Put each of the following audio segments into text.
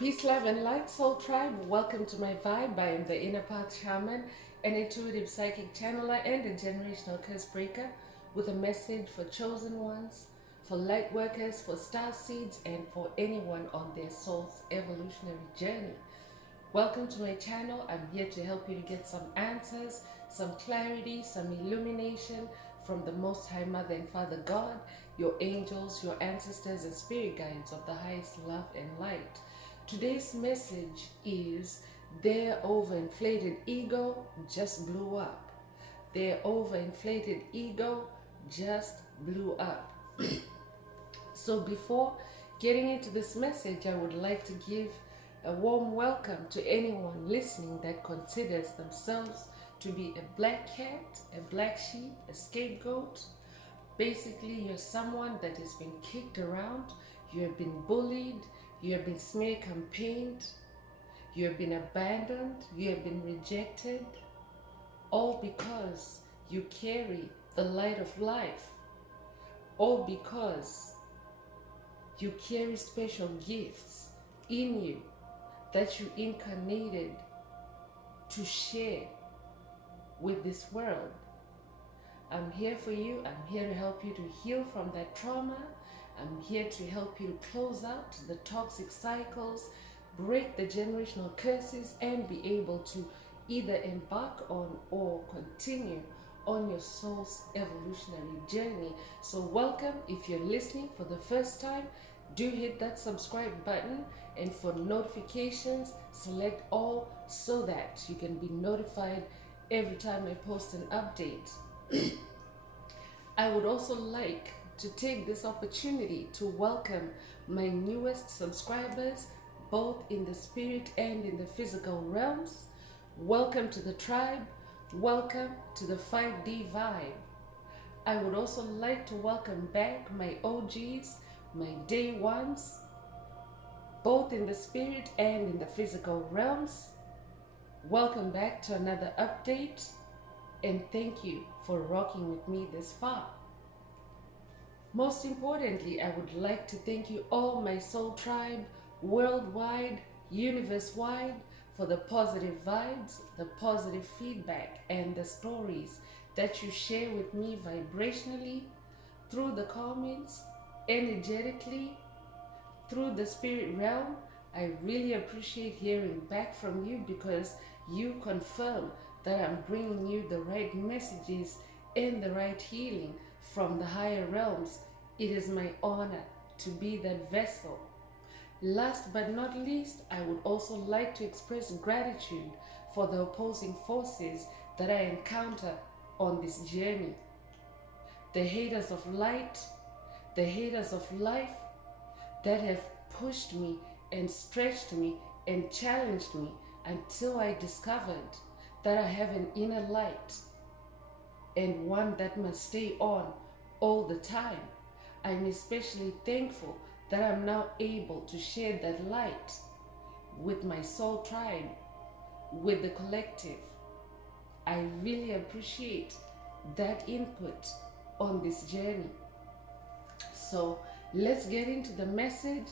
Peace, love, and light, soul tribe. Welcome to my vibe. I am the Inner Path Shaman, an intuitive psychic channeler, and a generational curse breaker with a message for chosen ones, for light workers, for star seeds, and for anyone on their soul's evolutionary journey. Welcome to my channel. I'm here to help you to get some answers, some clarity, some illumination from the Most High Mother and Father God, your angels, your ancestors, and spirit guides of the highest love and light. Today's message is their overinflated ego just blew up. Their overinflated ego just blew up. So before getting into this message, I would like to give a warm welcome to anyone listening that considers themselves to be a black cat, a black sheep, a scapegoat. Basically, you're someone that has been kicked around, you have been bullied, you have been smear campaigned, you have been abandoned, you have been rejected, all because you carry the light of life, all because you carry special gifts in you that you incarnated to share with this world. I'm here for you. I'm here to help you to heal from that trauma. I'm here to help you to close out the toxic cycles, break the generational curses, and be able to either embark on or continue on your soul's evolutionary journey. So welcome. If you're listening for the first time, do hit that subscribe button, and for notifications, select all so that you can be notified every time I post an update. I would also like to take this opportunity to welcome my newest subscribers, both in the spirit and in the physical realms. Welcome to the tribe. Welcome to the 5D vibe. I would also like to welcome back my OGs, my day ones, both in the spirit and in the physical realms. Welcome back to another update, and thank you for rocking with me this far. Most importantly, I would like to thank you all, my soul tribe, worldwide, universe-wide, for the positive vibes, the positive feedback, and the stories that you share with me vibrationally, through the comments, energetically, through the spirit realm. I really appreciate hearing back from you because you confirm that I'm bringing you the right messages and the right healing from the higher realms. It is my honor to be that vessel. Last but not least, I would also like to express gratitude for the opposing forces that I encounter on this journey. The haters of light, the haters of life that have pushed me and stretched me and challenged me until I discovered that I have an inner light, and one that must stay on all the time. I'm especially thankful that I'm now able to share that light with my soul tribe, with the collective. I really appreciate that input on this journey. So let's get into the message.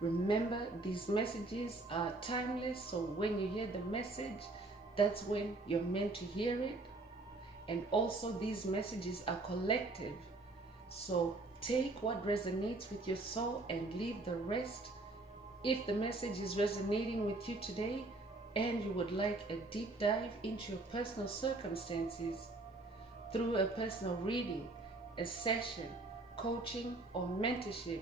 Remember, these messages are timeless, so when you hear the message, that's when you're meant to hear it. And also, these messages are collective, so take what resonates with your soul and leave the rest. If the message is resonating with you today and you would like a deep dive into your personal circumstances through a personal reading, a session, coaching, or mentorship,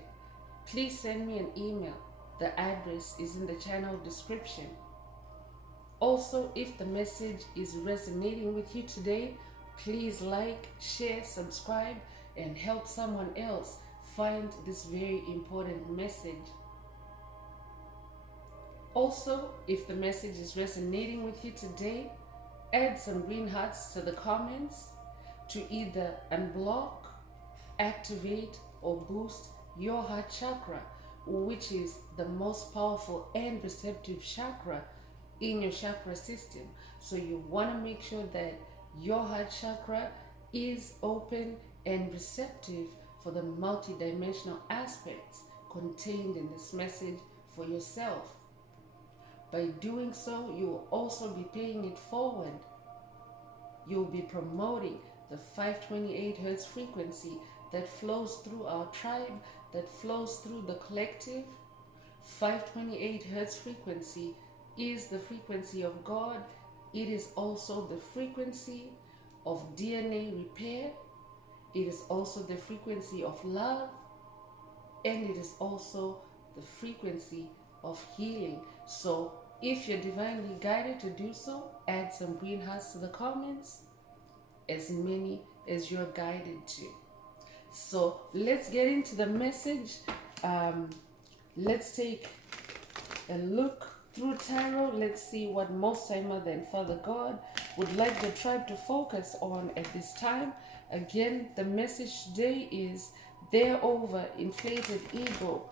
please send me an email. The address is in the channel description. Also, if the message is resonating with you today, please like, share, subscribe, and help someone else find this very important message. Also, if the message is resonating with you today, add some green hearts to the comments to either unblock, activate, or boost your heart chakra, which is the most powerful and receptive chakra in your chakra system. So you want to make sure that your heart chakra is open and receptive for the multidimensional aspects contained in this message for yourself. By doing so, you will also be paying it forward. You'll be promoting the 528 hertz frequency that flows through our tribe, that flows through the collective. 528 hertz frequency is the frequency of God. It is also the frequency of DNA repair. It is also the frequency of love. And it is also the frequency of healing. So if you're divinely guided to do so, add some green hearts to the comments, as many as you're guided to. So let's get into the message. Let's take a look through tarot. Let's see what Most High Mother and Father God would like the tribe to focus on at this time. Again, the message today is their over inflated ego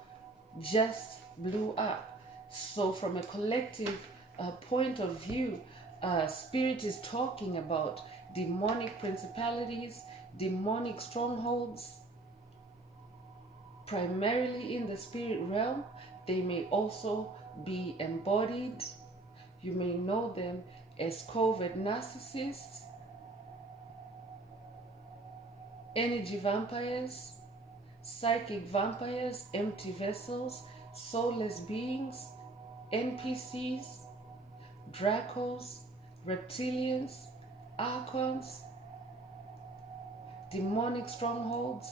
just blew up. So from a collective point of view, Spirit is talking about demonic principalities, demonic strongholds, primarily in the spirit realm. They may also be embodied. You may know them as covert narcissists, energy vampires, psychic vampires, empty vessels, soulless beings, NPCs, Dracos, reptilians, archons, demonic strongholds,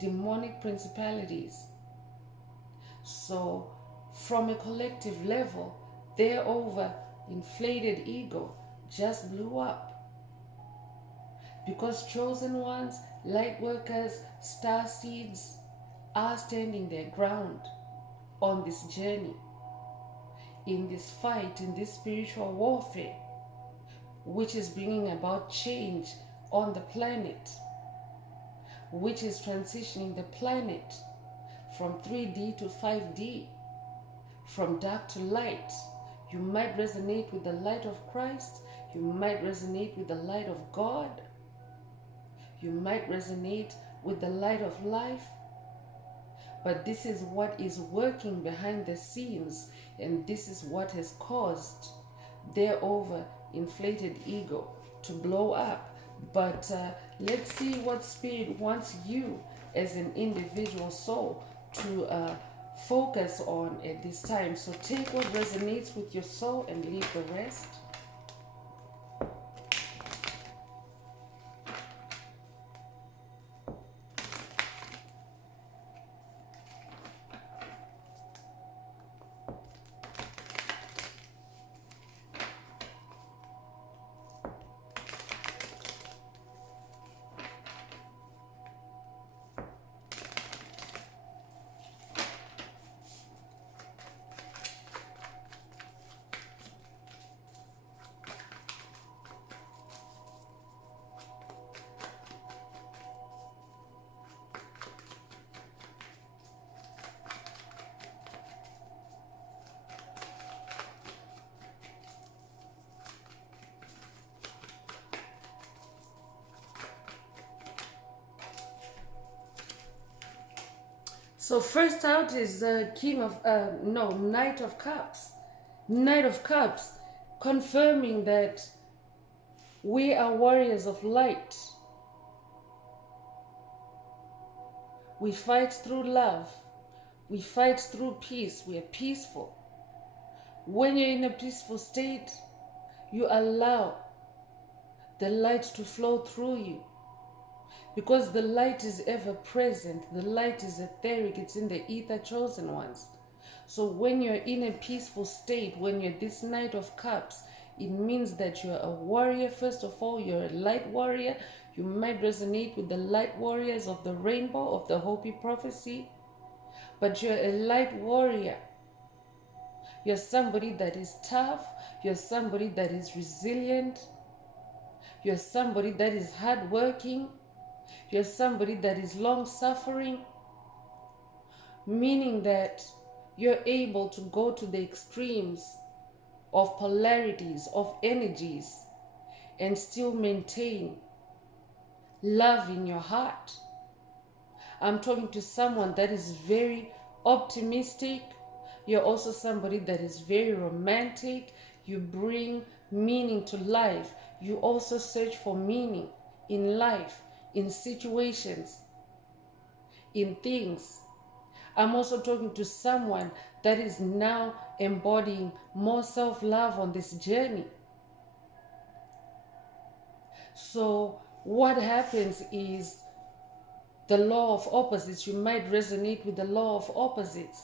demonic principalities. So from a collective level, their over inflated ego just blew up. Because chosen ones, light workers, star seeds are standing their ground on this journey, in this fight, in this spiritual warfare, which is bringing about change on the planet, which is transitioning the planet from 3D to 5D, from dark to light. You might resonate with the light of Christ. You might resonate with the light of God. You might resonate with the light of life. But this is what is working behind the scenes, and this is what has caused their over inflated ego to blow up. But let's see what Spirit wants you as an individual soul to focus on at this time. So take what resonates with your soul and leave the rest. So first out is Knight of Cups. Knight of Cups, confirming that we are warriors of light. We fight through love. We fight through peace. We are peaceful. When you're in a peaceful state, you allow the light to flow through you. Because the light is ever present. The light is etheric. It's in the ether, chosen ones. So when you're in a peaceful state, when you're this Knight of Cups, it means that you're a warrior. First of all, you're a light warrior. You might resonate with the light warriors of the rainbow, of the Hopi prophecy. But you're a light warrior. You're somebody that is tough. You're somebody that is resilient. You're somebody that is hardworking. You're somebody that is long-suffering, meaning that you're able to go to the extremes of polarities, of energies, and still maintain love in your heart. I'm talking to someone that is very optimistic, You're also somebody that is very romantic. You bring meaning to life. You also search for meaning in life, in situations, in things. I'm also talking to someone that is now embodying more self-love on this journey. So what happens is the law of opposites. You might resonate with the law of opposites.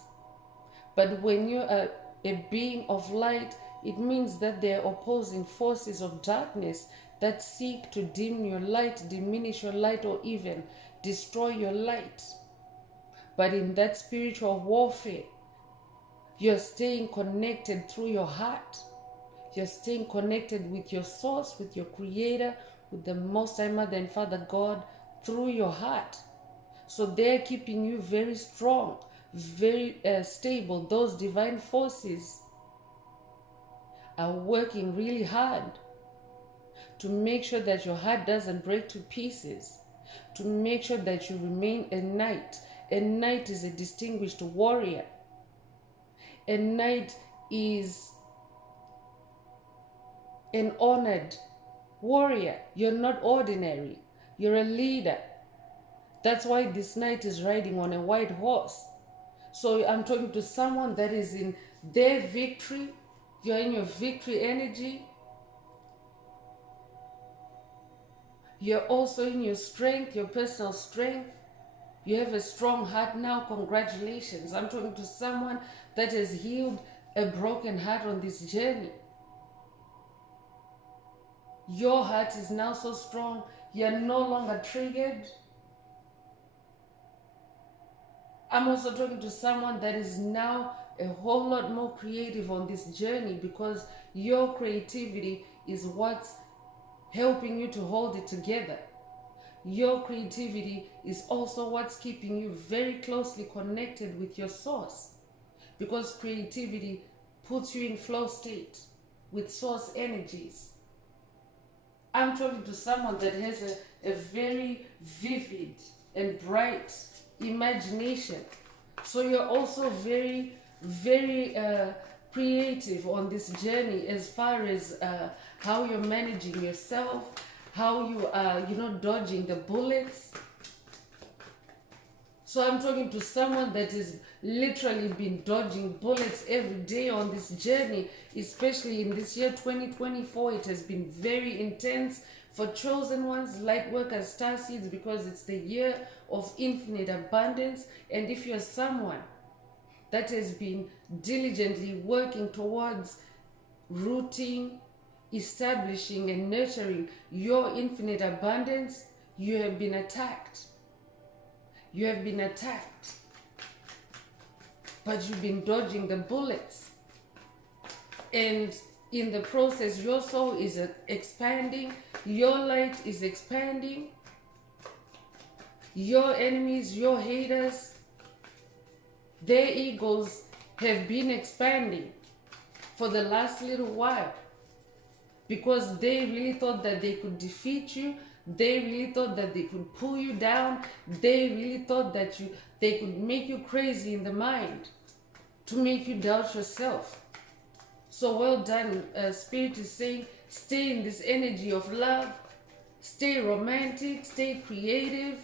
But when you are a being of light, it means that there are opposing forces of darkness that seek to dim your light, diminish your light, or even destroy your light. But in that spiritual warfare, you're staying connected through your heart. You're staying connected with your source, with your creator, with the Most High Mother and Father God through your heart. So they're keeping you very strong, very stable. Those divine forces are working really hard to make sure that your heart doesn't break to pieces, to make sure that you remain a knight. A knight is a distinguished warrior. A knight is an honored warrior. You're not ordinary. You're a leader. That's why this knight is riding on a white horse. So I'm talking to someone that is in their victory. You're in your victory energy. You're also in your strength, your personal strength. You have a strong heart now. Congratulations. I'm talking to someone that has healed a broken heart on this journey. Your heart is now so strong. You're no longer triggered. I'm also talking to someone that is now a whole lot more creative on this journey, because your creativity is what's helping you to hold it together. Your creativity is also what's keeping you very closely connected with your source, because creativity puts you in flow state with source energies. I'm talking to someone that has a very vivid and bright imagination. So you're also very, very creative on this journey, as far as how you're managing yourself, how you are, dodging the bullets. So I'm talking to someone that has literally been dodging bullets every day on this journey, especially in this year 2024. It has been very intense for chosen ones, light workers, star seeds, because it's the year of infinite abundance. And if you're someone that has been diligently working towards rooting, establishing, and nurturing your infinite abundance, you have been attacked. You have been attacked, but you've been dodging the bullets. And in the process, your soul is expanding, your light is expanding, your enemies, your haters, their egos have been expanding for the last little while, because they really thought that they could defeat you. They really thought that they could pull you down. They really thought that they could make you crazy in the mind, to make you doubt yourself. So well done. Spirit is saying, stay in this energy of love. Stay romantic. Stay creative.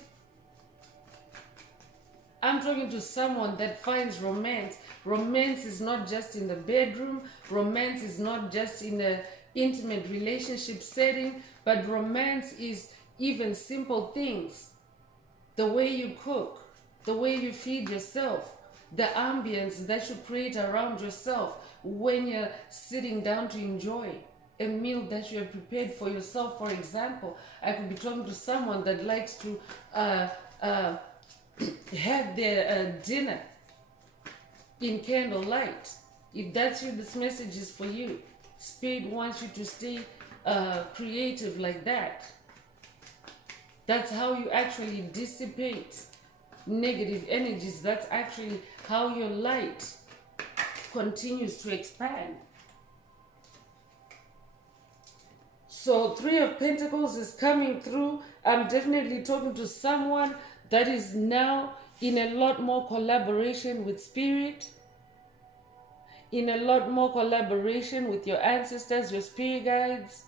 I'm talking to someone that finds romance. Romance is not just in the bedroom. Romance is not just in a intimate relationship setting, but romance is even simple things. The way you cook, the way you feed yourself, the ambience that you create around yourself when you're sitting down to enjoy a meal that you have prepared for yourself. For example, I could be talking to someone that likes to have their dinner in candlelight. If that's you, this message is for you. Spirit wants you to stay creative like that. That's how you actually dissipate negative energies. That's actually how your light continues to expand. So 3 of Pentacles is coming through. I'm definitely talking to someone that is now in a lot more collaboration with Spirit. in a lot more collaboration with your ancestors, your spirit guides,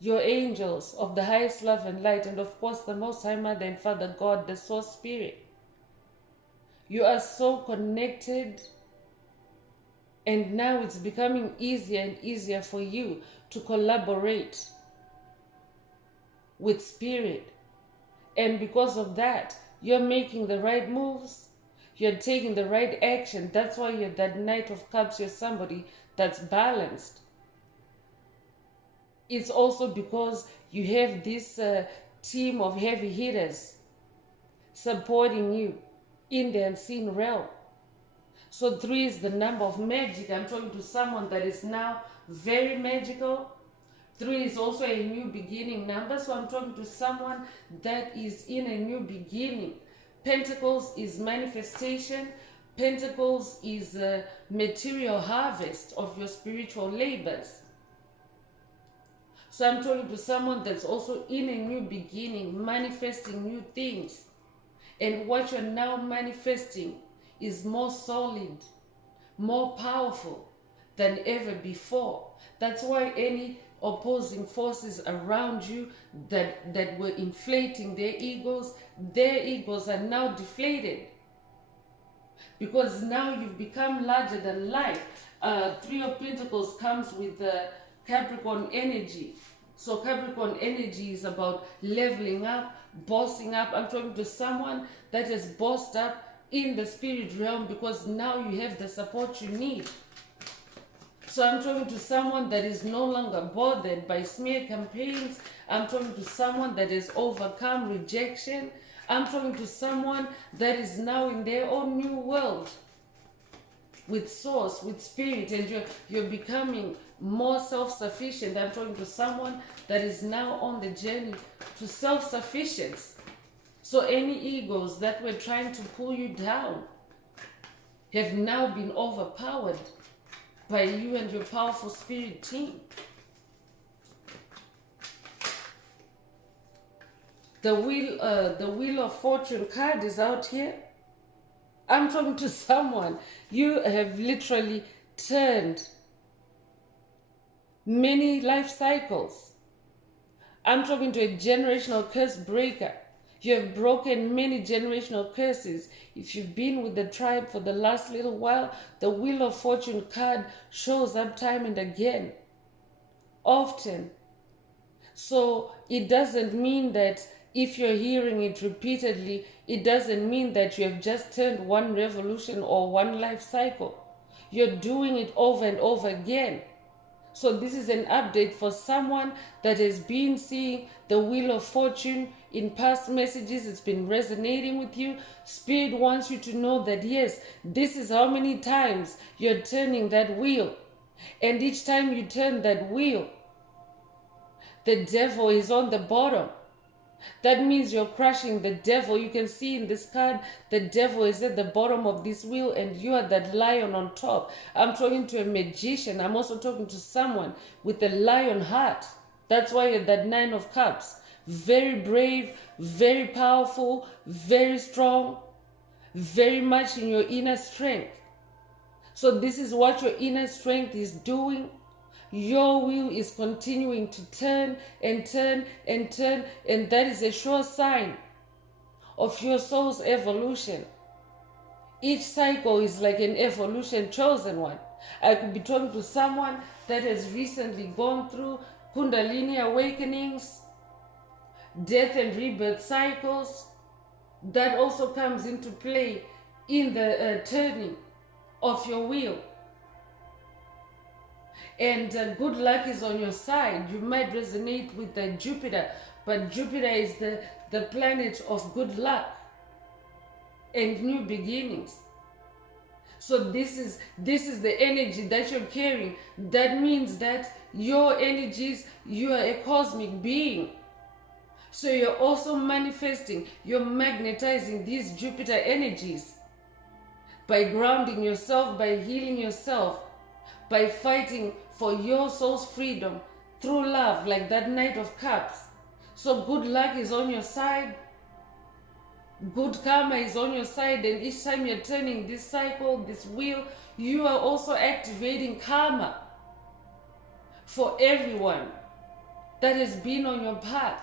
your angels of the highest love and light, and of course the Most High Mother and Father God, the Source Spirit. You are so connected, and now it's becoming easier and easier for you to collaborate with Spirit. And because of that, you're making the right moves, you're taking the right action. That's why you're that Knight of Cups, you're somebody that's balanced. It's also because you have this team of heavy hitters supporting you in the unseen realm. So 3 is the number of magic. I'm talking to someone that is now very magical. 3 is also a new beginning number. So I'm talking to someone that is in a new beginning. Pentacles is manifestation. Pentacles is a material harvest of your spiritual labors. So I'm talking to someone that's also in a new beginning, manifesting new things. And what you're now manifesting is more solid, more powerful than ever before. That's why any opposing forces around you that were inflating their egos are now deflated. Because now you've become larger than life. 3 of Pentacles comes with Capricorn energy. So Capricorn energy is about leveling up, bossing up. I'm talking to someone that has bossed up in the spirit realm because now you have the support you need. So I'm talking to someone that is no longer bothered by smear campaigns. I'm talking to someone that has overcome rejection. I'm talking to someone that is now in their own new world with source, with spirit, and you're becoming more self-sufficient. I'm talking to someone that is now on the journey to self-sufficiency. So any egos that were trying to pull you down have now been overpowered by you and your powerful spirit team. The Wheel of Fortune card is out here. I'm talking to someone. You have literally turned many life cycles. I'm talking to a generational curse breaker. You have broken many generational curses. If you've been with the tribe for the last little while, the Wheel of Fortune card shows up time and again, often. So it doesn't mean that if you're hearing it repeatedly, it doesn't mean that you have just turned one revolution or one life cycle. You're doing it over and over again. So this is an update for someone that has been seeing the Wheel of Fortune in past messages. It's been resonating with you. Spirit wants you to know that yes, this is how many times you're turning that wheel. And each time you turn that wheel, the devil is on the bottom. That means you're crushing the devil. You can see in this card, the devil is at the bottom of this wheel and you are that lion on top. I'm talking to a magician. I'm also talking to someone with a lion heart. That's why you're that 9 of Cups. Very brave, very powerful, very strong, very much in your inner strength. So this is what your inner strength is doing. Your wheel is continuing to turn and turn and turn, and that is a sure sign of your soul's evolution. Each cycle is like an evolution chosen one. I could be talking to someone that has recently gone through Kundalini awakenings, death and rebirth cycles. That also comes into play in the turning of your wheel. And good luck is on your side. You might resonate with Jupiter, but Jupiter is the planet of good luck and new beginnings. So this is the energy that you're carrying. That means that your energies, you are a cosmic being. So you're also manifesting, you're magnetizing these Jupiter energies by grounding yourself, by healing yourself, by fighting for your soul's freedom through love, like that Knight of Cups. So good luck is on your side. Good karma is on your side, and each time you're turning this cycle, this wheel, you are also activating karma for everyone that has been on your path.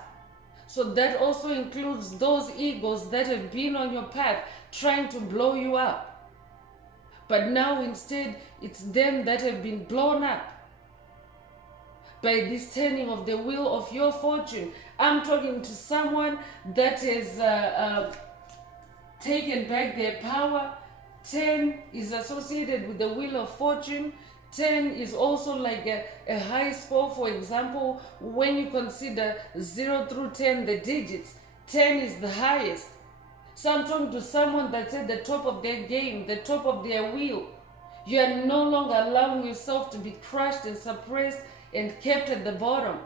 So that also includes those egos that have been on your path trying to blow you up. But now instead, it's them that have been blown up by this turning of the wheel of your fortune. I'm talking to someone that has taken back their power. 10 is associated with the wheel of fortune. 10 is also like a high score. For example, when you consider 0 through 10, the digits, 10 is the highest. So I'm talking to someone that's at the top of their game, the top of their wheel. You are no longer allowing yourself to be crushed and suppressed and kept at the bottom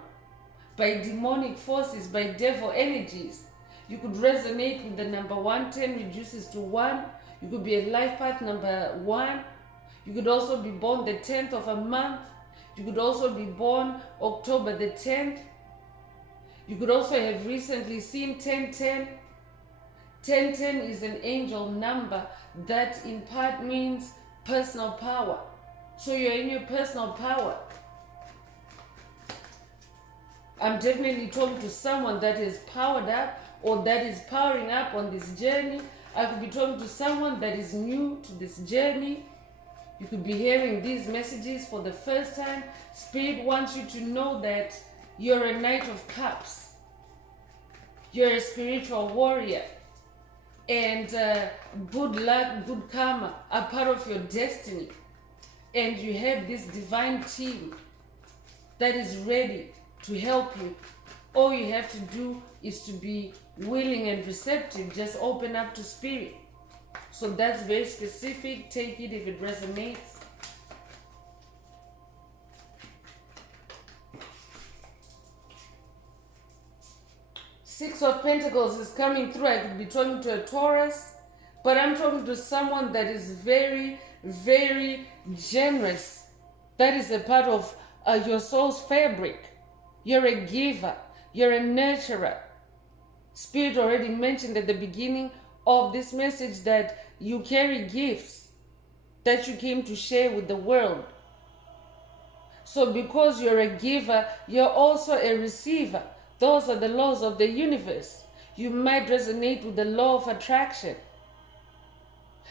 by demonic forces, by devil energies. You could resonate with the number 1. 10 reduces to 1. You could be a life path number 1. You could also be born the 10th of a month. You could also be born October the 10th. You could also have recently seen 1010. 1010 is an angel number that in part means personal power. So you're in your personal power. I'm definitely talking to someone that is powered up or that is powering up on this journey. I could be talking to someone that is new to this journey. You could be hearing these messages for the first time. Spirit wants you to know that you're a Knight of Cups. You're a spiritual warrior. And good luck, good karma are part of your destiny. And you have this divine team that is ready to help you. All you have to do is to be willing and receptive. Just open up to spirit. So that's very specific. Take it if it resonates. Six of Pentacles is coming through. I could be talking to a Taurus, but I'm talking to someone that is very, very generous. That is a part of your soul's fabric. You're a giver. You're a nurturer. Spirit already mentioned at the beginning of this message that you carry gifts that you came to share with the world. So because you're a giver, you're also a receiver. Those are the laws of the universe. You might resonate with the law of attraction.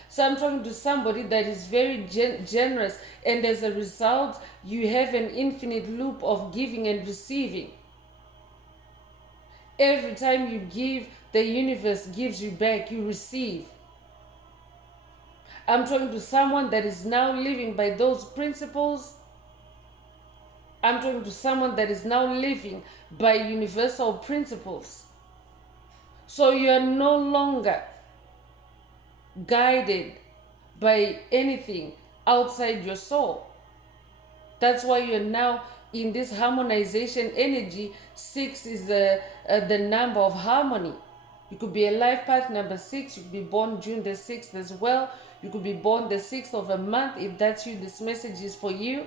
So I'm talking to somebody that is very generous, and as a result, you have an infinite loop of giving and receiving. Every time you give, the universe gives you back, you receive. I'm talking to someone that is now living by those principles. I'm talking to someone that is now living by universal principles. So you are no longer guided by anything outside your soul. That's why you're now in this harmonization energy. 6 is the number of harmony. You could be a life path number 6. You could be born June the 6th as well. You could be born the 6th of a month. If that's you, this message is for you.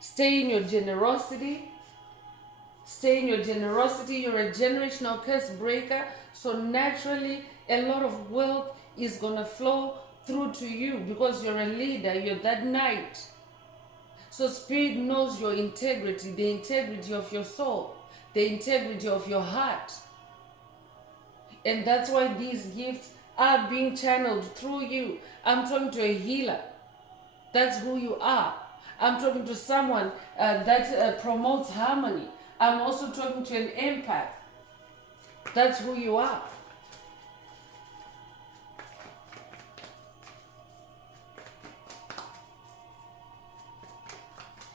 Stay in your generosity. Stay in your generosity. You're a generational curse breaker. So naturally, a lot of wealth is going to flow through to you because you're a leader. You're that knight. So Spirit knows your integrity, the integrity of your soul, the integrity of your heart. And that's why these gifts are being channeled through you. I'm talking to a healer. That's who you are. I'm talking to someone that promotes harmony. I'm also talking to an empath. That's who you are.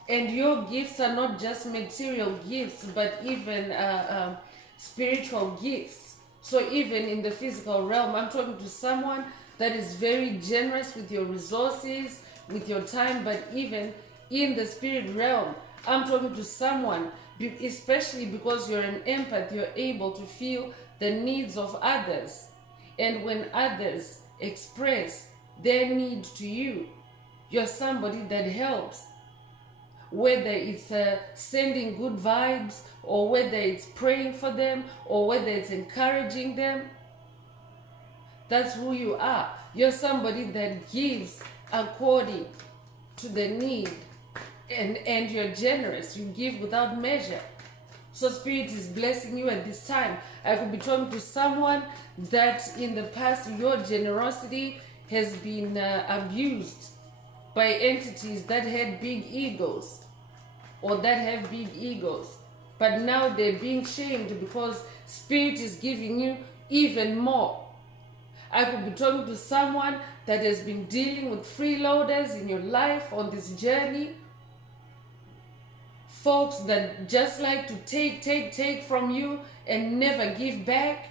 And your gifts are not just material gifts, but even spiritual gifts. So even in the physical realm, I'm talking to someone that is very generous with your resources, with your time, but even in the spirit realm, I'm talking to someone, especially because you're an empath, you're able to feel the needs of others. And when others express their need to you, you're somebody that helps. Whether it's sending good vibes, or whether it's praying for them, or whether it's encouraging them, That's who you are. You're somebody that gives according to the need, and you're generous. You give without measure. So Spirit is blessing you at this time. I could be talking to someone that in the past your generosity has been abused by entities that had big egos or that have big egos. But now they're being shamed because Spirit is giving you even more. I could be talking to someone that has been dealing with freeloaders in your life on this journey. Folks that just like to take from you and never give back.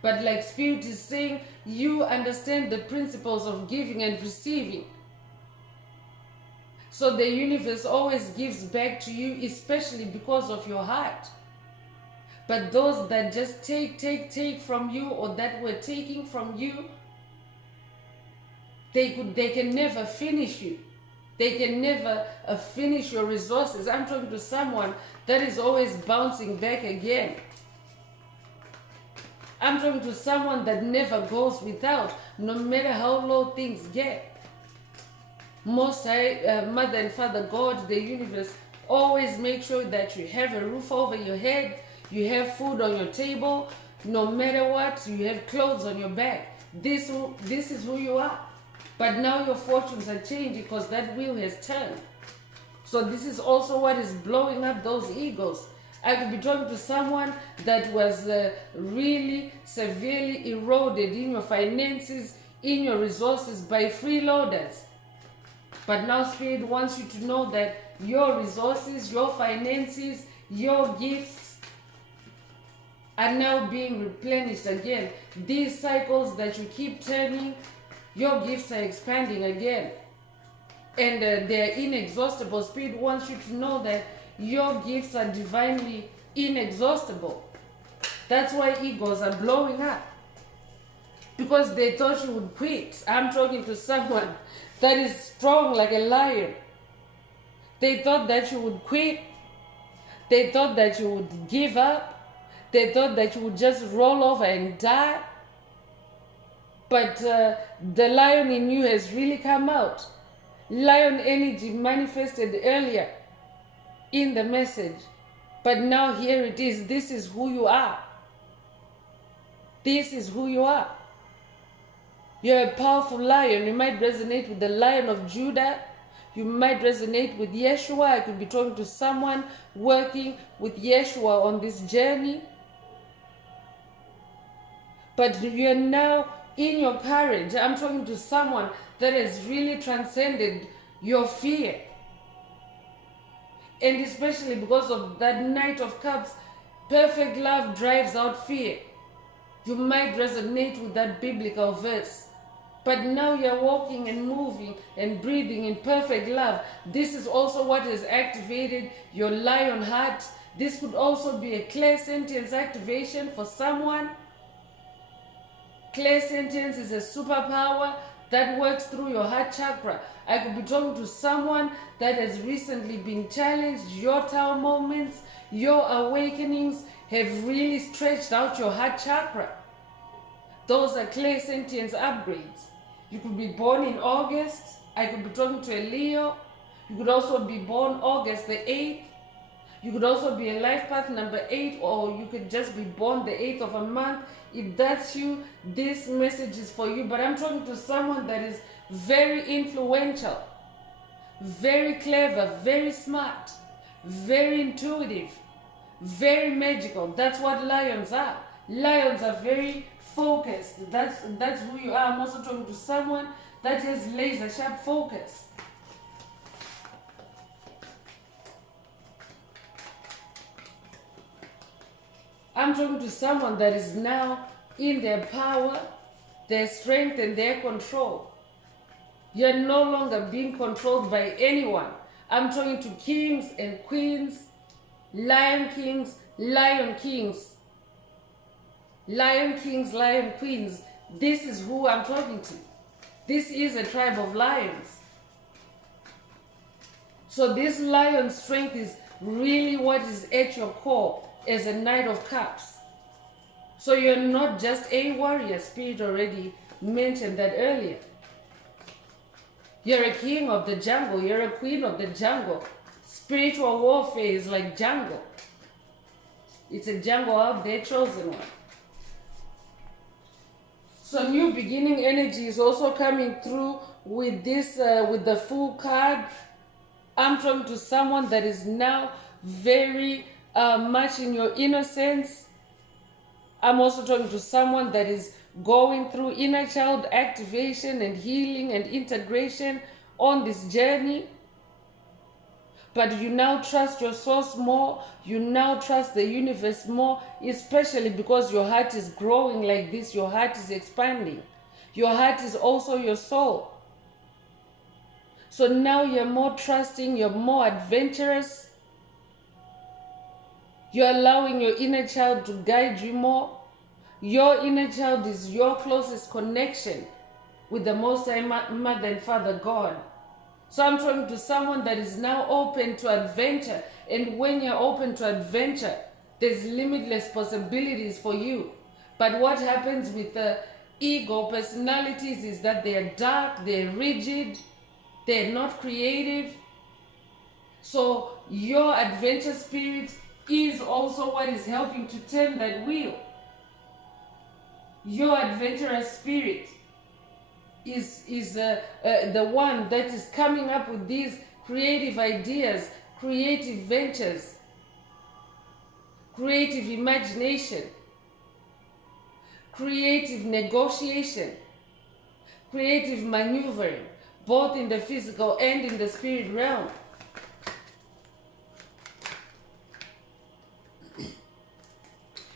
But like Spirit is saying, you understand the principles of giving and receiving. So the universe always gives back to you, especially because of your heart. But those that just take from you, or that were taking from you, they can never finish you. They can never finish your resources. I'm talking to someone that is always bouncing back again. I'm talking to someone that never goes without, no matter how low things get. Most High, Mother and Father God, the universe, always make sure that you have a roof over your head, you have food on your table, no matter what, you have clothes on your back. This is who you are. But now your fortunes are changing because that wheel has turned. So this is also what is blowing up those egos. I could be talking to someone that was really severely eroded in your finances, in your resources by freeloaders. But now Spirit wants you to know that your resources, your finances, your gifts are now being replenished again. These cycles that you keep turning, your gifts are expanding again. And they're inexhaustible. Spirit wants you to know that your gifts are divinely inexhaustible. That's why egos are blowing up. Because they thought you would quit. I'm talking to someone that is strong like a lion. They thought that you would quit. They thought that you would give up. They thought that you would just roll over and die. But the lion in you has really come out. Lion energy manifested earlier in the message. But now here it is. This is who you are. This is who you are. You're a powerful lion. You might resonate with the Lion of Judah. You might resonate with Yeshua. I could be talking to someone working with Yeshua on this journey. But you're now in your courage. I'm talking to someone that has really transcended your fear. And especially because of that Knight of Cups, perfect love drives out fear. You might resonate with that biblical verse. But now you're walking and moving and breathing in perfect love. This is also what has activated your lion heart. This could also be a clairsentience activation for someone. Clairsentience is a superpower that works through your heart chakra. I could be talking to someone that has recently been challenged. Your Tower moments, your awakenings have really stretched out your heart chakra. Those are clairsentience upgrades. You could be born in August. I could be talking to a Leo. You could also be born August the 8th. You could also be a life path number 8, or you could just be born the 8th of a month. If that's you, this message is for you. But I'm talking to someone that is very influential, very clever, very smart, very intuitive, very magical. That's what lions are. Lions are very focused. That's who you are. I'm also talking to someone that has laser sharp focus. I'm talking to someone that is now in their power, their strength, and their control. You're no longer being controlled by anyone. I'm talking to kings and queens, lion kings, lion kings, lion kings, lion queens. This is who I'm talking to. This is a tribe of lions. So this lion strength is really what is at your core as a Knight of Cups. So you're not just a warrior. Spirit already mentioned that earlier. You're a king of the jungle. You're a queen of the jungle. Spiritual warfare is like jungle. It's a jungle out there, chosen one. So new beginning energy is also coming through with this, with the Fool card. I'm talking to someone that is now very much in your innocence. I'm also talking to someone that is going through inner child activation and healing and integration on this journey. But you now trust your source more. You now trust the universe more, especially because your heart is growing like this. Your heart is expanding. Your heart is also your soul. So now you're more trusting, you're more adventurous. You're allowing your inner child to guide you more. Your inner child is your closest connection with the Most High Mother and Father God. So I'm talking to someone that is now open to adventure. And when you're open to adventure, there's limitless possibilities for you. But what happens with the ego personalities is that they're dark, they're rigid, they're not creative. So your adventure spirit is also what is helping to turn that wheel. Your adventurous spirit is the one that is coming up with these creative ideas, creative ventures, creative imagination, creative negotiation, creative maneuvering, both in the physical and in the spirit realm.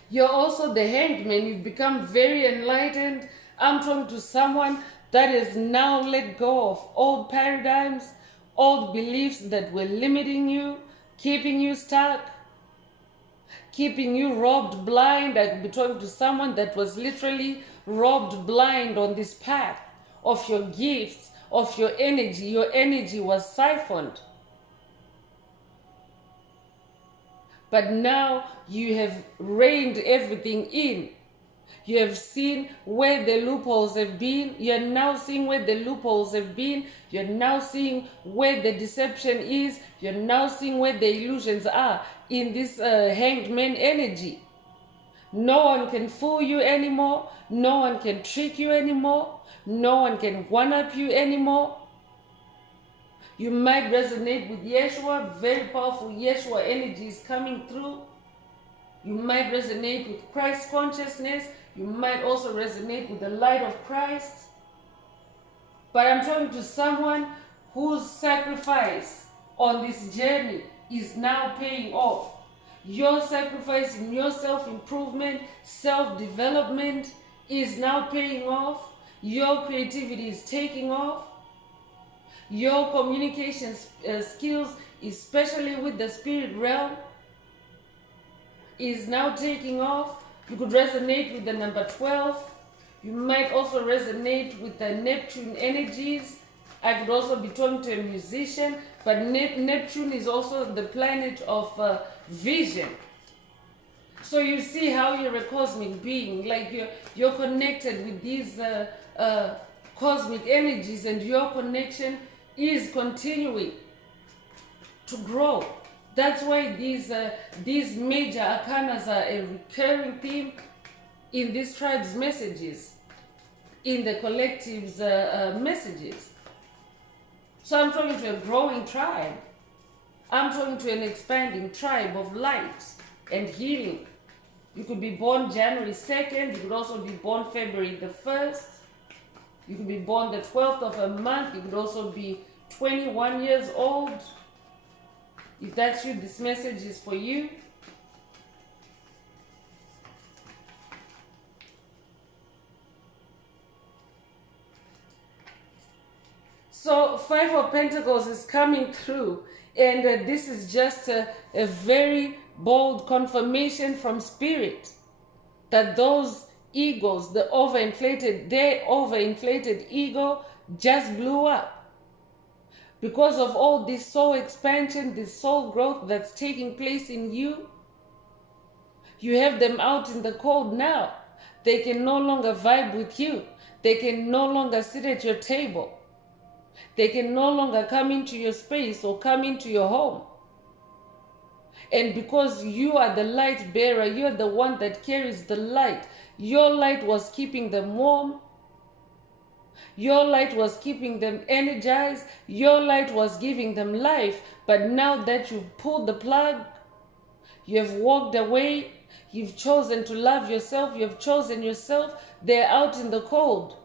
You're also the Hanged Man. You've become very enlightened. I'm talking to someone that has now let go of old paradigms, old beliefs that were limiting you, keeping you stuck, keeping you robbed blind. I could be talking to someone that was literally robbed blind on this path of your gifts, of your energy. Your energy was siphoned. But now you have reined everything in. You have seen where the loopholes have been. You're now seeing where the loopholes have been. You're now seeing where the deception is. You're now seeing where the illusions are in this Hanged Man energy. No one can fool you anymore. No one can trick you anymore. No one can one-up you anymore. You might resonate with Yeshua. Very powerful Yeshua energy is coming through. You might resonate with Christ consciousness. You might also resonate with the light of Christ. But I'm talking to someone whose sacrifice on this journey is now paying off. Your sacrifice in your self-improvement, self-development is now paying off. Your creativity is taking off. Your communication skills, especially with the spirit realm, is now taking off. You could resonate with the number 12. You might also resonate with the Neptune energies. I could also be talking to a musician, but Neptune is also the planet of vision. So you see how you're a cosmic being, like you're connected with these cosmic energies, and your connection is continuing to grow. That's why these major arcanas are a recurring theme in this tribe's messages, in the collective's messages. So I'm talking to a growing tribe. I'm talking to an expanding tribe of light and healing. You could be born January 2nd. You could also be born February the 1st. You could be born the 12th of a month. You could also be 21 years old. If that's you, this message is for you. So 5 of Pentacles is coming through, and this is just a very bold confirmation from Spirit that those egos, their overinflated ego just blew up. Because of all this soul expansion, this soul growth that's taking place in you, You have them out in the cold now. They can no longer vibe with you. They can no longer sit at your table. They can no longer come into your space or come into your home. And because you are the light bearer, you're the one that carries the light. Your light was keeping them warm. Your light was keeping them energized. Your light was giving them life. But now that you've pulled the plug, you have walked away, you've chosen to love yourself, you've chosen yourself, they're out in the cold.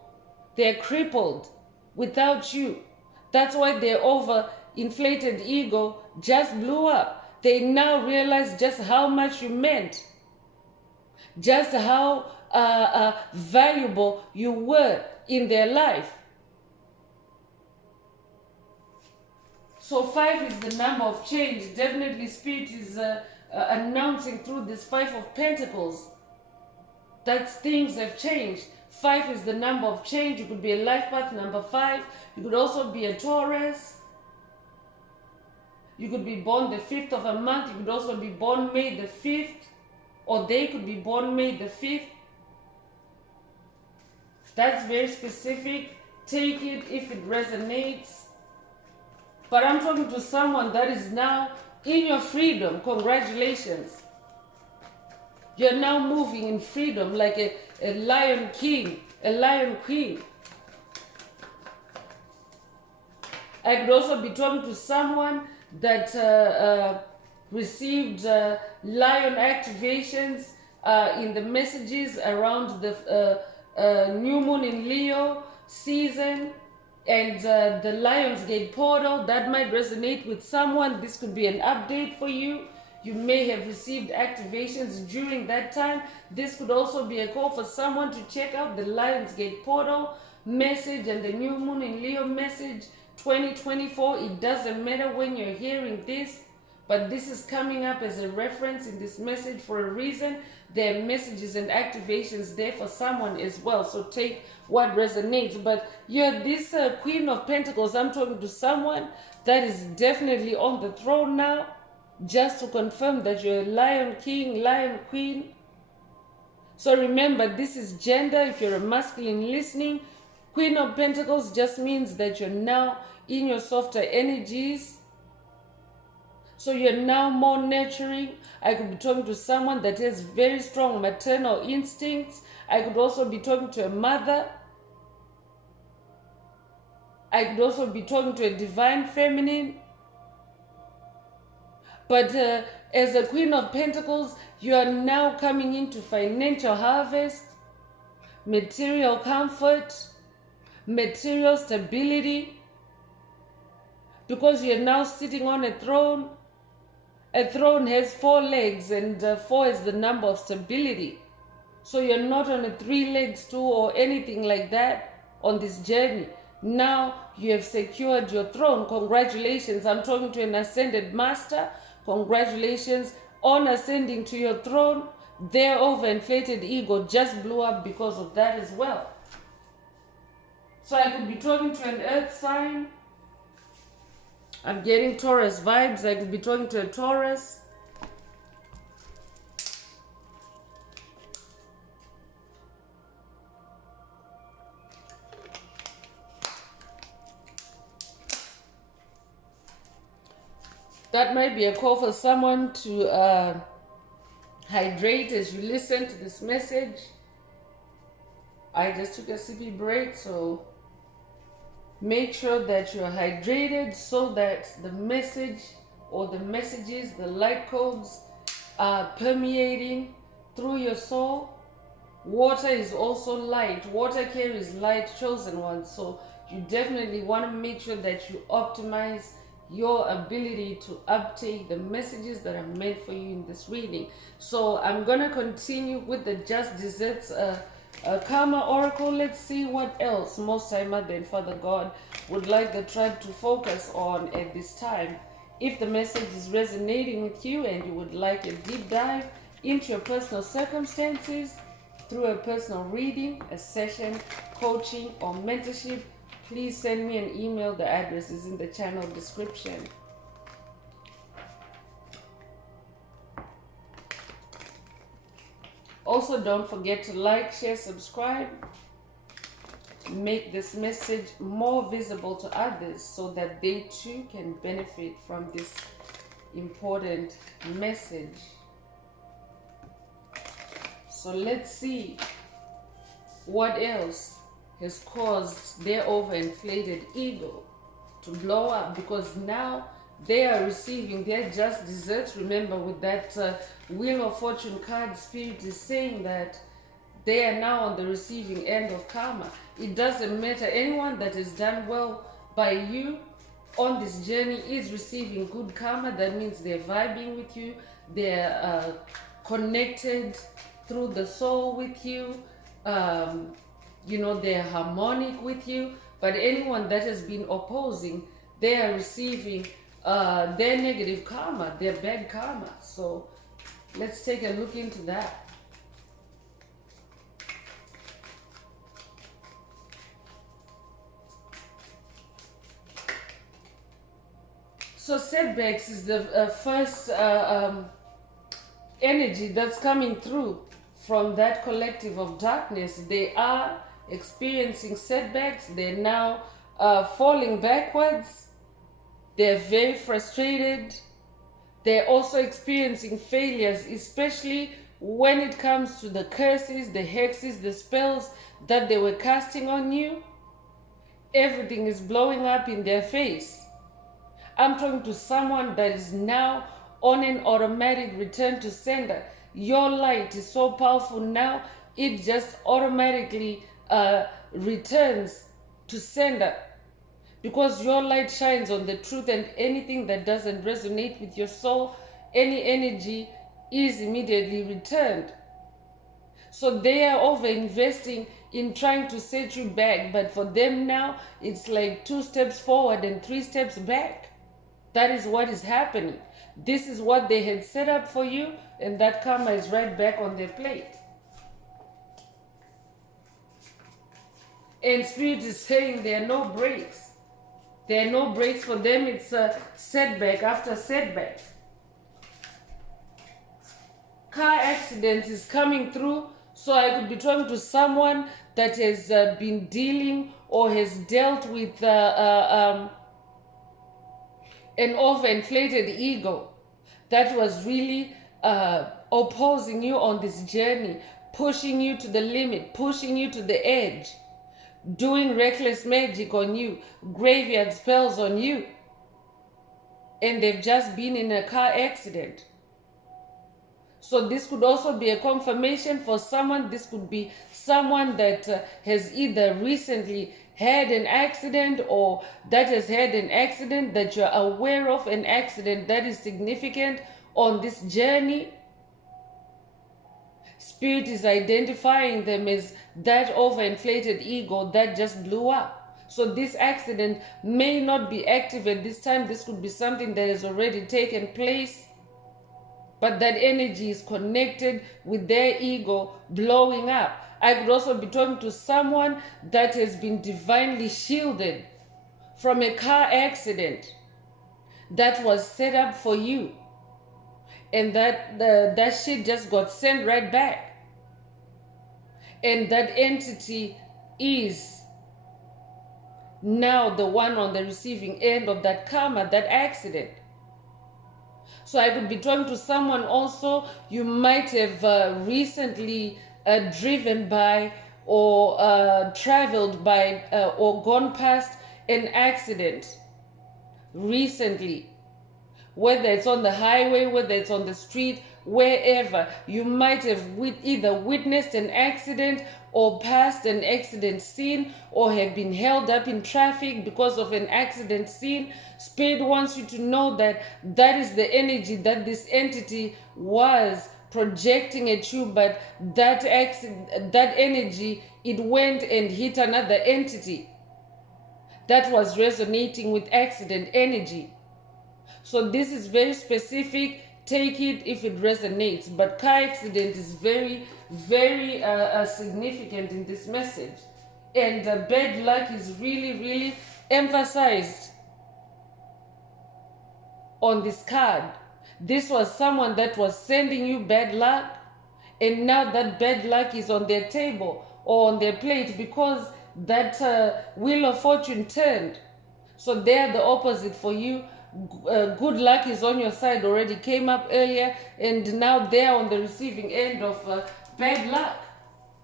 They're crippled without you. That's why their inflated ego just blew up. They now realize just how much you meant, just how valuable you were in their life. So 5 is the number of change. Definitely Spirit is announcing through this 5 of Pentacles that things have changed. 5 is the number of change. You could be a life path number 5. You could also be a Taurus. You could be born the 5th of a month. You could also be born May the 5th. Or they could be born May the 5th. That's very specific. Take it if it resonates. But I'm talking to someone that is now in your freedom. Congratulations. You're now moving in freedom like a lion king, a lion queen. I could also be talking to someone that received lion activations in the messages around the new moon in Leo season and the Lionsgate portal. That might resonate with someone. This could be an update for you. You may have received activations during that time. This could also be a call for someone to check out the Lionsgate portal message and the new moon in Leo message 2024. It doesn't matter when you're hearing this, but this is coming up as a reference in this message for a reason. There are messages and activations there for someone as well. So take what resonates. But you're this Queen of Pentacles. I'm talking to someone that is definitely on the throne now. Just to confirm that you're a lion king, lion queen. So remember, this is gender. If you're a masculine listening, Queen of Pentacles just means that you're now in your softer energies. So you're now more nurturing. I could be talking to someone that has very strong maternal instincts. I could also be talking to a mother. I could also be talking to a divine feminine. But as a Queen of Pentacles, you are now coming into financial harvest, material comfort, material stability, because you're now sitting on a throne. A throne has 4 legs, and 4 is the number of stability. So you're not on a 3-leg stool or anything like that on this journey. Now you have secured your throne. Congratulations. I'm talking to an ascended master. Congratulations on ascending to your throne. Their overinflated ego just blew up because of that as well. So I could be talking to an earth sign. I'm getting Taurus vibes. I could be talking to a Taurus. That might be a call for someone to hydrate as you listen to this message. I just took a sippy break, so make sure that you're hydrated so that the message or the messages, the light codes are permeating through your soul. Water is also light. Water carries light, chosen ones. So you definitely want to make sure that you optimize your ability to uptake the messages that are meant for you in this reading. So I'm going to continue with the Just Desserts Karma Oracle. Let's see what else Most High Mother and Father God would like the tribe to focus on at this time. If the message is resonating with you and you would like a deep dive into your personal circumstances through a personal reading, a session, coaching, or mentorship, please send me an email. The address is in the channel description. Also, don't forget to like, share, subscribe. Make this message more visible to others so that they too can benefit from this important message. So let's see what else has caused their overinflated ego to blow up, because now they are receiving their just desserts. Remember, with that Wheel of Fortune card, Spirit is saying that they are now on the receiving end of karma. It doesn't matter. Anyone that has done well by you on this journey is receiving good karma. That means they're vibing with you. They're connected through the soul with you. They're harmonic with you. But anyone that has been opposing, they are receiving their negative karma, their bad karma. So let's take a look into that. So setbacks is the first energy that's coming through from that collective of darkness. They are experiencing setbacks. They're now falling backwards. They're very frustrated. They're also experiencing failures, especially when it comes to the curses, the hexes, the spells that they were casting on you. Everything is blowing up in their face. I'm talking to someone that is now on an automatic return to sender. Your light is so powerful now, it just automatically returns to sender, because your light shines on the truth, and anything that doesn't resonate with your soul, any energy is immediately returned. So they are over investing in trying to set you back, but for them now it's like 2 steps forward and 3 steps back. That is what is happening. This is what they had set up for you, and that karma is right back on their plate. And Spirit is saying there are no breaks. There are no breaks for them. It's a setback after setback. Car accidents is coming through. So I could be talking to someone that has been dealing or has dealt with an overinflated ego that was really opposing you on this journey, pushing you to the limit, pushing you to the edge, doing reckless magic on you, graveyard spells on you, and they've just been in a car accident. So this could also be a confirmation for someone. This could be someone that has either recently had an accident or that has had an accident, that you're aware of an accident that is significant on this journey. Spirit is identifying them as that overinflated ego that just blew up. So this accident may not be active at this time. This could be something that has already taken place, but that energy is connected with their ego blowing up. I could also be talking to someone that has been divinely shielded from a car accident that was set up for you, and that shit just got sent right back. And that entity is now the one on the receiving end of that karma, that accident. So I could be talking to someone also, you might have recently driven by or traveled by or gone past an accident recently. Whether it's on the highway, whether it's on the street, wherever, you might have either witnessed an accident or passed an accident scene, or have been held up in traffic because of an accident scene. Spirit wants you to know that that is the energy that this entity was projecting at you, but that energy, it went and hit another entity that was resonating with accident energy. So this is very specific. Take it if it resonates. But car accident is very, very significant in this message. And bad luck is really, really emphasized on this card. This was someone that was sending you bad luck, And now that bad luck is on their table or on their plate because that wheel of fortune turned. So they're the opposite for you. Good luck is on your side, already came up earlier, and now they're on the receiving end of bad luck.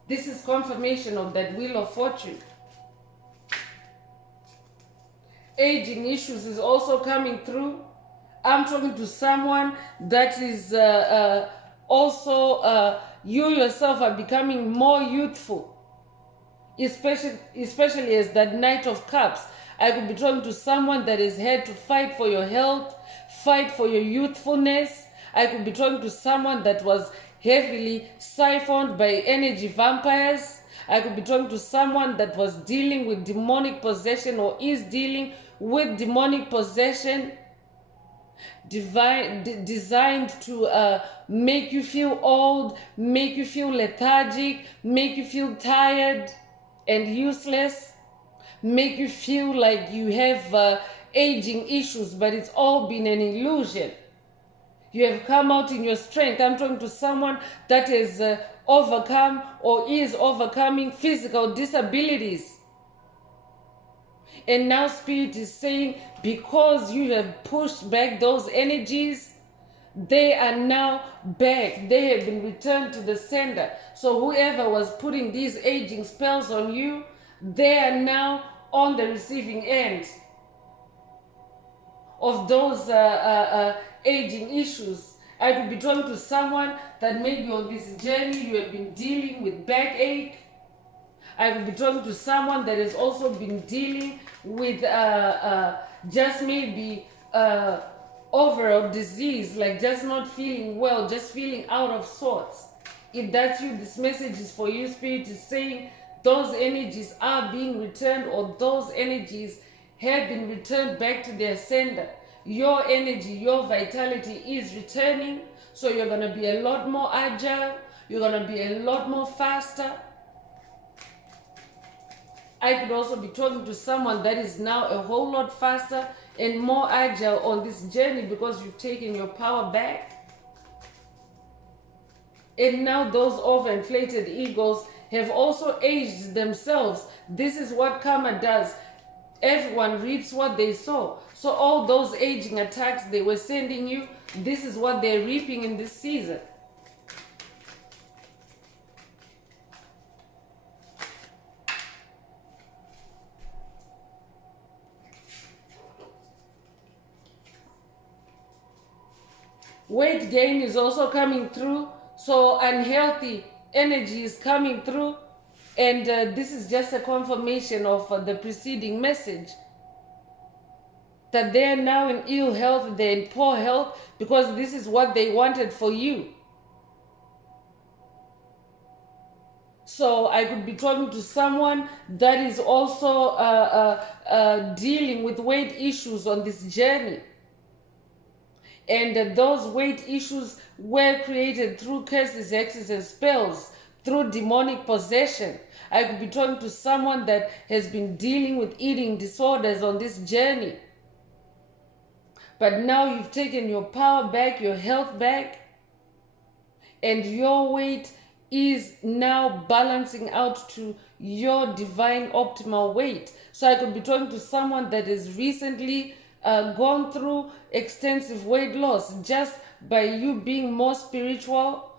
This is confirmation of that wheel of fortune. Aging issues is also coming through. I'm talking to someone that is also, you yourself are becoming more youthful, especially as that Knight of Cups. I could be talking to someone that has had to fight for your health, fight for your youthfulness. I could be talking to someone that was heavily siphoned by energy vampires. I could be talking to someone that was dealing with demonic possession or is dealing with demonic possession designed to make you feel old, make you feel lethargic, make you feel tired and useless, make you feel like you have aging issues, but it's all been an illusion. You have come out in your strength. I'm talking to someone that has overcome or is overcoming physical disabilities. And now Spirit is saying, because you have pushed back those energies, they are now back. They have been returned to the sender. So whoever was putting these aging spells on you, they are now on the receiving end of those aging issues. I could be talking to someone that maybe on this journey you have been dealing with backache. I could be talking to someone that has also been dealing with just maybe overall disease, like just not feeling well, just feeling out of sorts. If that's you, this message is for you. Spirit is saying those energies are being returned, or those energies have been returned back to their sender. Your energy, your vitality is returning. So you're going to be a lot more agile. You're going to be a lot more faster. I could also be talking to someone that is now a whole lot faster and more agile on this journey because you've taken your power back. And now those overinflated egos have also aged themselves. This is what karma does. Everyone reaps what they sow. So all those aging attacks they were sending you, this is what they're reaping in this season. Weight gain is also coming through. So unhealthy energy is coming through. And this is just a confirmation of the preceding message. That they are now in ill health, they're in poor health, because this is what they wanted for you. So I could be talking to someone that is also dealing with weight issues on this journey. And those weight issues were created through curses, hexes, and spells, through demonic possession. I could be talking to someone that has been dealing with eating disorders on this journey. But now you've taken your power back, your health back, and your weight is now balancing out to your divine optimal weight. So I could be talking to someone that has recently gone through extensive weight loss just by you being more spiritual,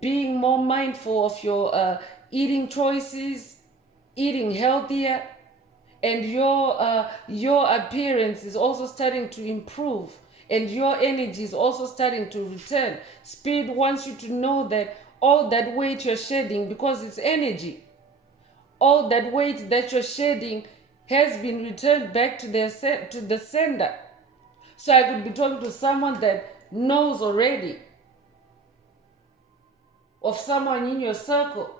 being more mindful of your eating choices, eating healthier, and your appearance is also starting to improve, and your energy is also starting to return. Spirit wants you to know that all that weight you're shedding, because it's energy, all that weight that you're shedding has been returned back to the sender. So I could be talking to someone that knows already of someone in your circle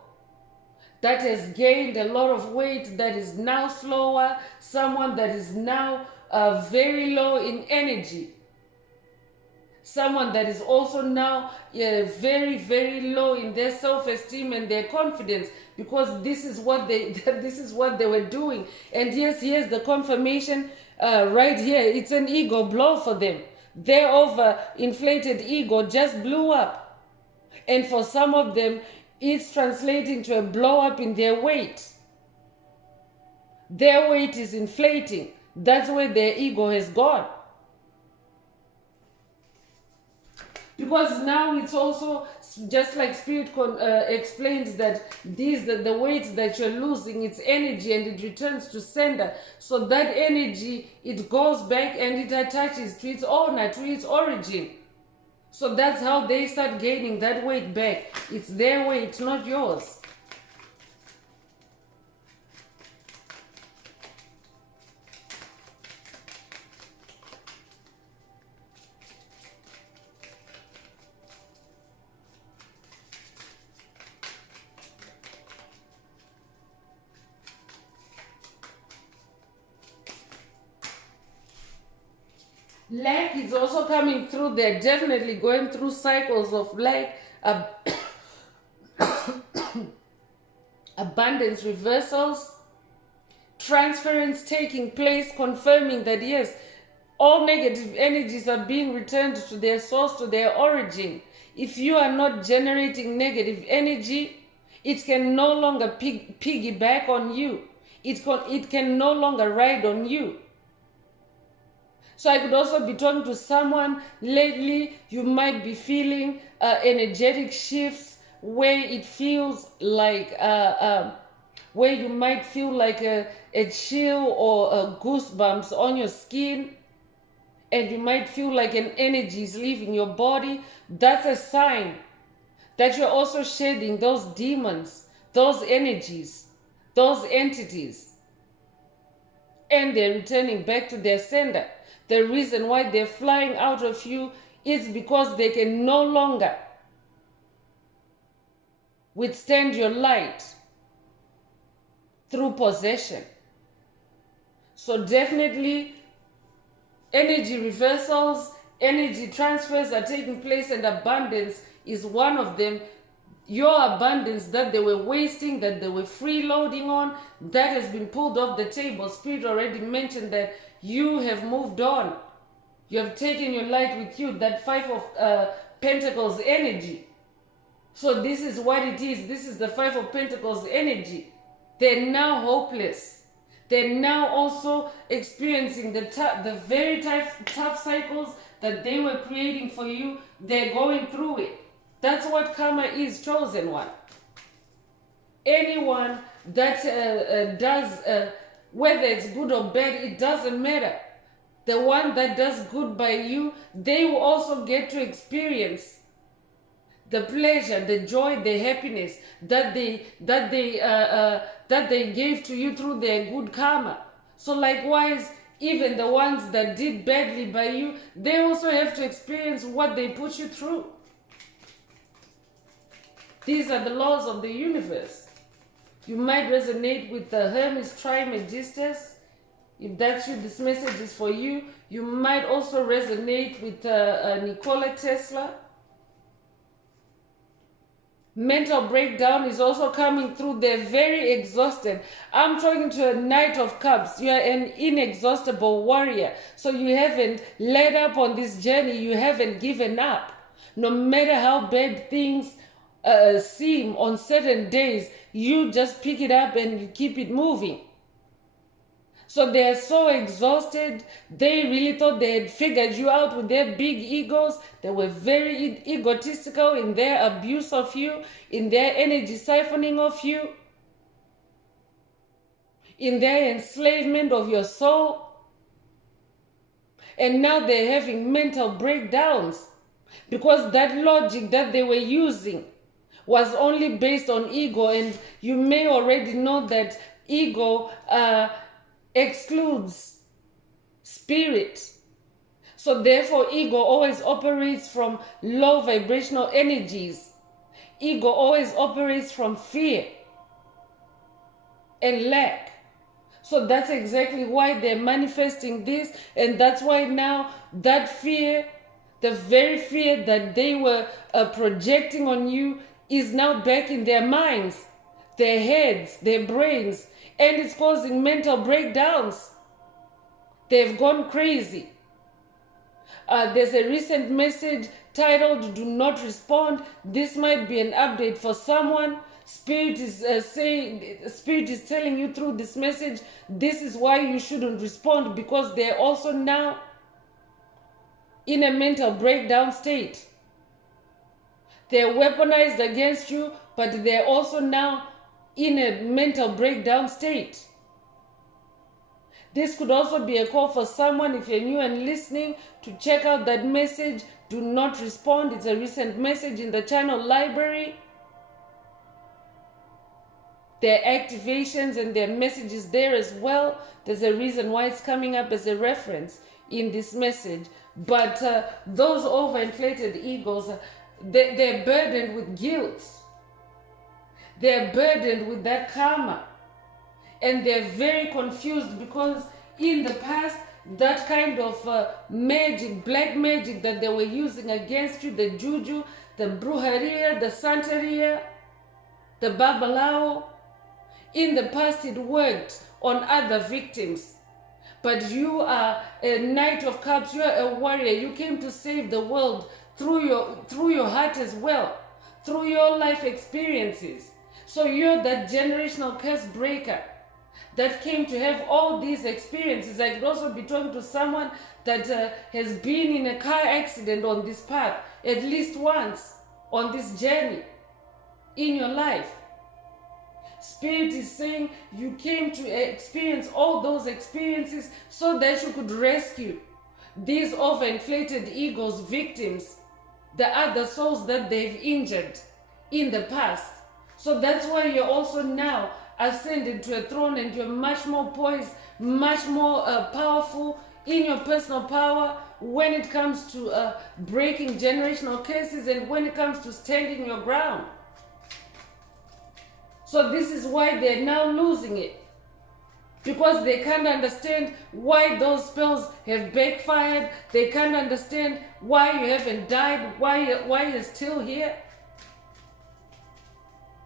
that has gained a lot of weight, that is now slower, someone that is now very low in energy, someone that is also now very, very low in their self-esteem and their confidence, because this is what they were doing. And yes, here's the confirmation right here. It's an ego blow for them. Their overinflated ego just blew up. And for some of them, it's translating to a blow up in their weight. Their weight is inflating. That's where their ego has gone. Because now it's also just like Spirit explains that the weight that you're losing, it's energy and it returns to sender. So that energy, it goes back and it attaches to its owner, to its origin. So that's how they start gaining that weight back. It's their weight, not yours. Lack is also coming through. They're definitely going through cycles of lack, abundance reversals, transference taking place, confirming that yes, all negative energies are being returned to their source, to their origin. If you are not generating negative energy, it can no longer piggyback on you. It can no longer ride on you. So I could also be talking to someone lately. You might be feeling energetic shifts where it feels like, where you might feel like a chill or goosebumps on your skin, and you might feel like an energy is leaving your body. That's a sign that you're also shedding those demons, those energies, those entities, and they're returning back to their sender. The reason why they're flying out of you is because they can no longer withstand your light through possession. So definitely energy reversals, energy transfers are taking place, and abundance is one of them. Your abundance that they were wasting, that they were freeloading on, that has been pulled off the table. Spirit already mentioned that you have moved on. You have taken your light with you, that Five of Pentacles energy. So this is what it is. This is the Five of Pentacles energy. They're now hopeless. They're now also experiencing the very tough cycles that they were creating for you. They're going through it. That's what karma is, chosen one. Anyone that does, whether it's good or bad, it doesn't matter. The one that does good by you, they will also get to experience the pleasure, the joy, the happiness that they gave to you through their good karma. So likewise, even the ones that did badly by you, they also have to experience what they put you through. These are the laws of the universe. You might resonate with the Hermes Trismegistus. If that's you, this message is for you. You might also resonate with Nikola Tesla. Mental breakdown is also coming through. They're very exhausted. I'm talking to a Knight of Cups. You are an inexhaustible warrior. So you haven't let up on this journey. You haven't given up. No matter how bad things seem on certain days, you just pick it up and you keep it moving. So they are so exhausted. They really thought they had figured you out with their big egos. They were very egotistical in their abuse of you, in their energy siphoning of you, in their enslavement of your soul. And now they're having mental breakdowns because that logic that they were using was only based on ego. And you may already know that ego excludes spirit. So therefore, ego always operates from low vibrational energies. Ego always operates from fear and lack. So that's exactly why they're manifesting this. And that's why now that fear, the very fear that they were projecting on you, is now back in their minds, their heads, their brains, and it's causing mental breakdowns. They've gone crazy. There's a recent message titled "Do Not Respond." This might be an update for someone. Spirit is telling you through this message, this is why you shouldn't respond, because they're also now in a mental breakdown state. They're weaponized against you, but they're also now in a mental breakdown state. This could also be a call for someone, if you're new and listening, to check out that message, "Do Not Respond." It's a recent message in the channel library. There are activations and there are messages there as well. There's a reason why it's coming up as a reference in this message. But those overinflated egos, they're burdened with guilt. They're burdened with that karma. And they're very confused because in the past, that kind of magic, black magic that they were using against you, the juju, the brujeria, the santeria, the babalao, in the past it worked on other victims. But you are a Knight of Cups, you are a warrior. You came to save the world through your heart as well, through your life experiences. So you're that generational curse breaker that came to have all these experiences. I could also be talking to someone that has been in a car accident on this path at least once on this journey in your life. Spirit is saying you came to experience all those experiences so that you could rescue these overinflated egos, victims, the other souls that they've injured in the past. So that's why you're also now ascended to a throne, and you're much more poised, much more powerful in your personal power when it comes to breaking generational curses and when it comes to standing your ground. So this is why they're now losing it, because they can't understand why those spells have backfired. They can't understand why you haven't died, why you're still here.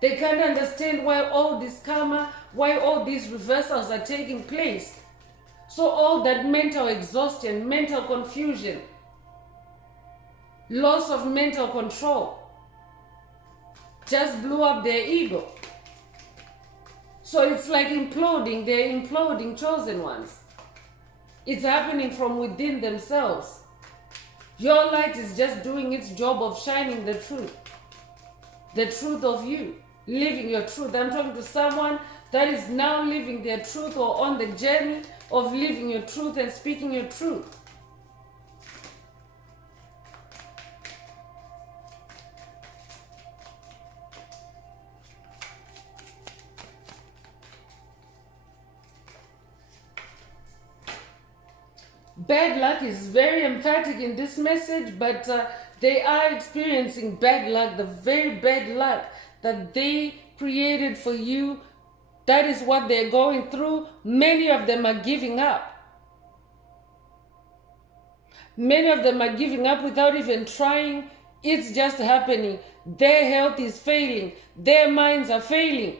They can't understand why all this karma, why all these reversals are taking place. So all that mental exhaustion, mental confusion, loss of mental control just blew up their ego. So it's like imploding, they're imploding, chosen ones. It's happening from within themselves. Your light is just doing its job of shining the truth of you, living your truth. I'm talking to someone that is now living their truth or on the journey of living your truth and speaking your truth. Bad luck is very emphatic in this message, but they are experiencing bad luck, the very bad luck that they created for you. That is what they're going through. Many of them are giving up. Many of them are giving up without even trying. It's just happening. Their health is failing. Their minds are failing.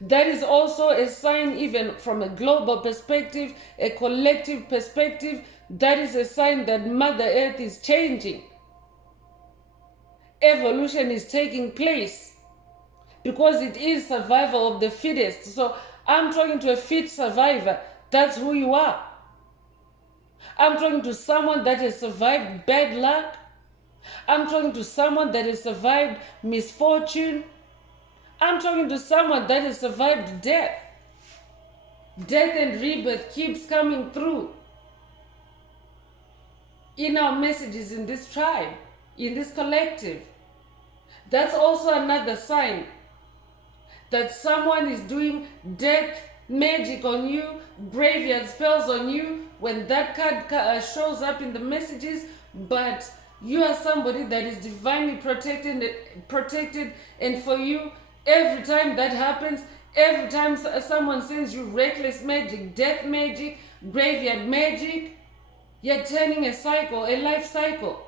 That is also a sign, even from a global perspective, a collective perspective, that is a sign that Mother Earth is changing. Evolution is taking place because it is survival of the fittest. So I'm talking to a fit survivor. That's who you are. I'm talking to someone that has survived bad luck. I'm talking to someone that has survived misfortune. I'm talking to someone that has survived death. Death and rebirth keeps coming through in our messages in this tribe, in this collective. That's also another sign that someone is doing death magic on you, graveyard spells on you, when that card shows up in the messages. But you are somebody that is divinely protected, and for you, every time that happens, every time someone sends you reckless magic, death magic, graveyard magic, you're turning a cycle, a life cycle.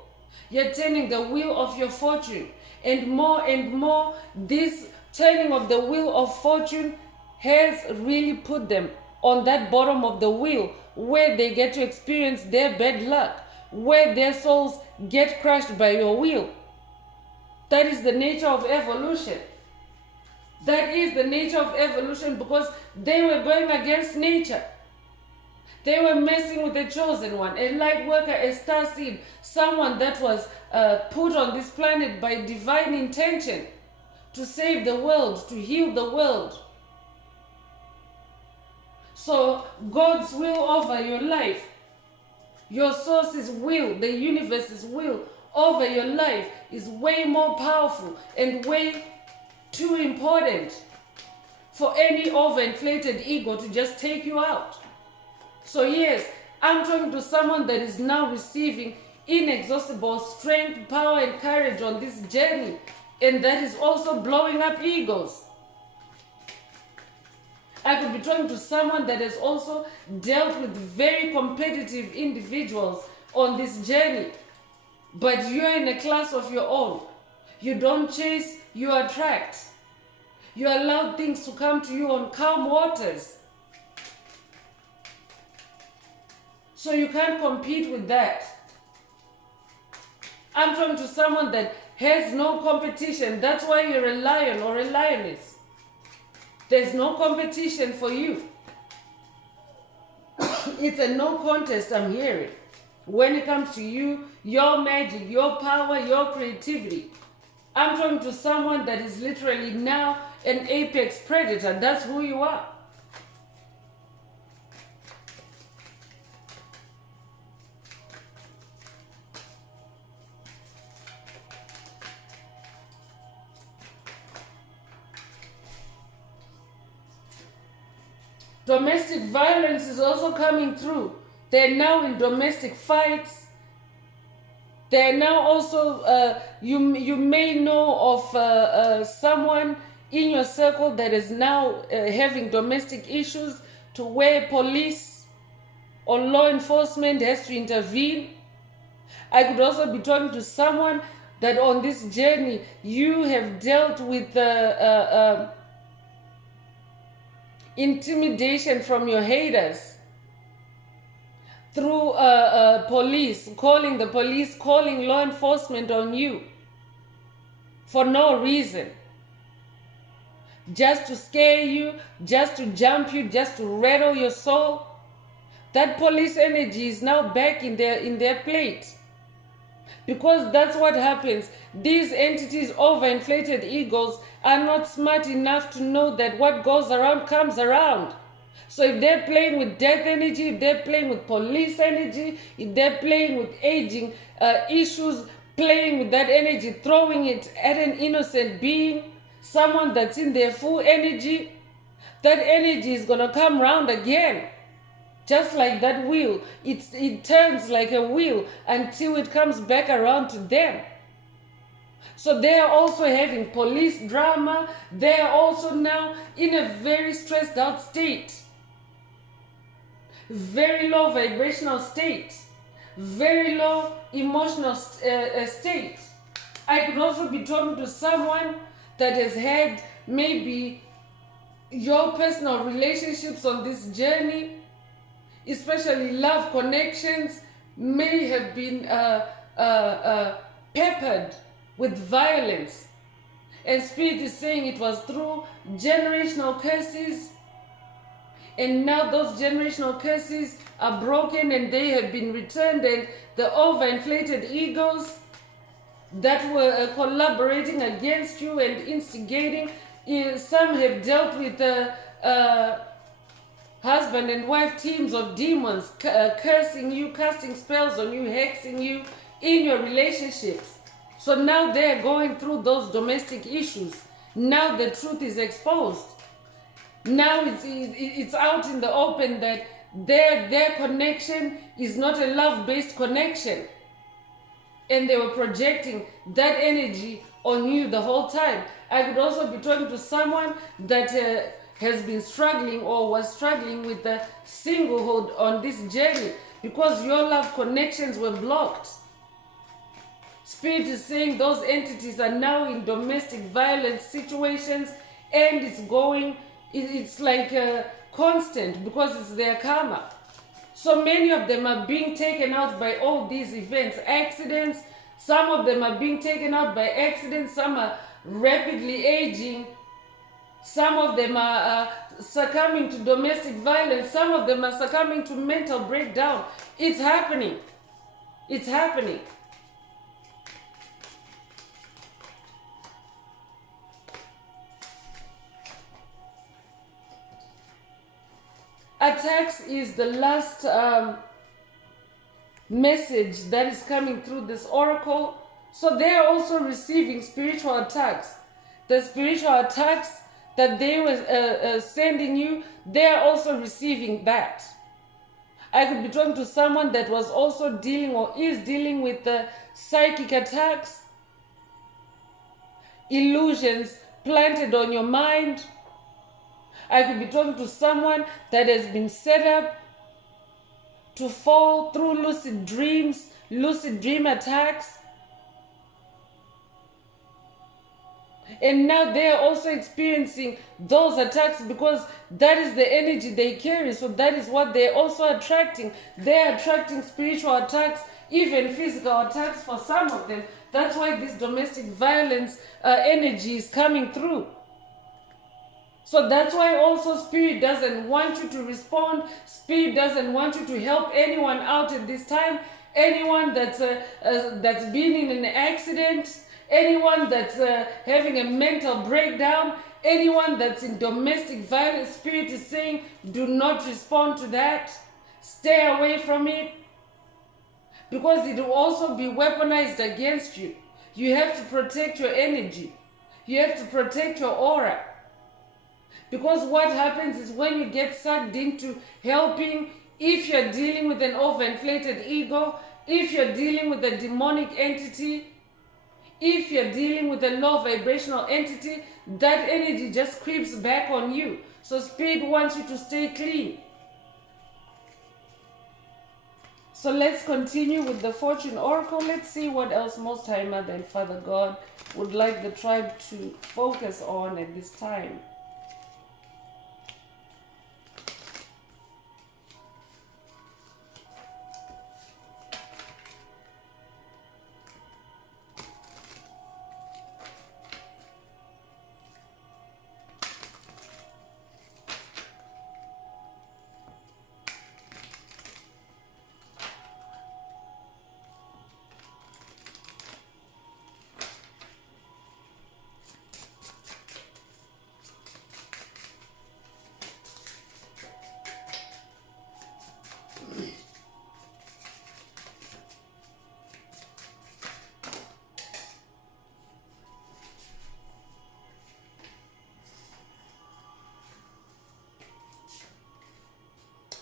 You're turning the wheel of your fortune. And more, this turning of the wheel of fortune has really put them on that bottom of the wheel where they get to experience their bad luck. where their souls get crushed by your will. That is the nature of evolution. That is the nature of evolution, because they were going against nature. They were messing with the chosen one, a light worker, a star seed, someone that was put on this planet by divine intention to save the world, to heal the world. So God's will over your life, your source's will, the universe's will over your life is way more powerful and way too important for any overinflated ego to just take you out. So yes, I'm talking to someone that is now receiving inexhaustible strength, power, and courage on this journey, and that is also blowing up egos. I could be talking to someone that has also dealt with very competitive individuals on this journey, but you're in a class of your own. You don't chase, you attract. You allow things to come to you on calm waters. So you can't compete with that. I'm talking to someone that has no competition. That's why you're a lion or a lioness. There's no competition for you. It's a no contest, I'm hearing. When it comes to you, your magic, your power, your creativity. I'm talking to someone that is literally now an apex predator. That's who you are. Domestic violence is also coming through. They're now in domestic fights. They're now also, you may know of someone in your circle that is now having domestic issues to where police or law enforcement has to intervene. I could also be talking to someone that on this journey you have dealt with intimidation from your haters through police, calling the police, calling law enforcement on you for no reason. Just to scare you, just to jump you, just to rattle your soul. That police energy is now back in their plate. Because that's what happens. These entities, overinflated egos, are not smart enough to know that what goes around comes around. So if they're playing with death energy, if they're playing with police energy, if they're playing with aging issues, playing with that energy, throwing it at an innocent being, someone that's in their full energy, that energy is going to come round again. Just like that wheel, it turns like a wheel until it comes back around to them. So they are also having police drama. They are also now in a very stressed out state. Very low vibrational state. Very low emotional state. I could also be talking to someone that has had maybe your personal relationships on this journey, especially love connections, may have been peppered with violence. And Spirit is saying it was through generational curses. And now those generational curses are broken and they have been returned. And the overinflated egos that were collaborating against you and instigating, some have dealt with husband and wife teams of demons cursing you, casting spells on you, hexing you in your relationships. So now they're going through those domestic issues. Now the truth is exposed. Now it's out in the open that their connection is not a love-based connection. And they were projecting that energy on you the whole time. I could also be talking to someone that has been struggling or was struggling with the singlehood on this journey because your love connections were blocked. Spirit is saying those entities are now in domestic violence situations, and it's like constant because it's their karma. So many of them are being taken out by all these events, accidents. Some of them are being taken out by accidents. Some are rapidly aging. Some of them are succumbing to domestic violence. Some of them are succumbing to mental breakdown. It's happening. It's happening. Attacks is the last message that is coming through this oracle. So they are also receiving spiritual attacks. The spiritual attacks that they were sending you, they are also receiving that. I could be talking to someone that was also dealing or is dealing with the psychic attacks, illusions planted on your mind. I could be talking to someone that has been set up to fall through lucid dreams, lucid dream attacks. And now they are also experiencing those attacks because that is the energy they carry. So that is what they're also attracting. They're attracting spiritual attacks, even physical attacks for some of them. That's why this domestic violence energy is coming through. So that's why also Spirit doesn't want you to respond. Spirit doesn't want you to help anyone out at this time. Anyone that's been in an accident, anyone that's having a mental breakdown, anyone that's in domestic violence, Spirit is saying, do not respond to that. Stay away from it. Because it will also be weaponized against you. You have to protect your energy. You have to protect your aura. Because what happens is when you get sucked into helping, if you're dealing with an overinflated ego, if you're dealing with a demonic entity, if you're dealing with a low vibrational entity, that energy just creeps back on you. So Spirit wants you to stay clean. So let's continue with the Fortune Oracle. Let's see what else Most High Mother and Father God would like the tribe to focus on at this time.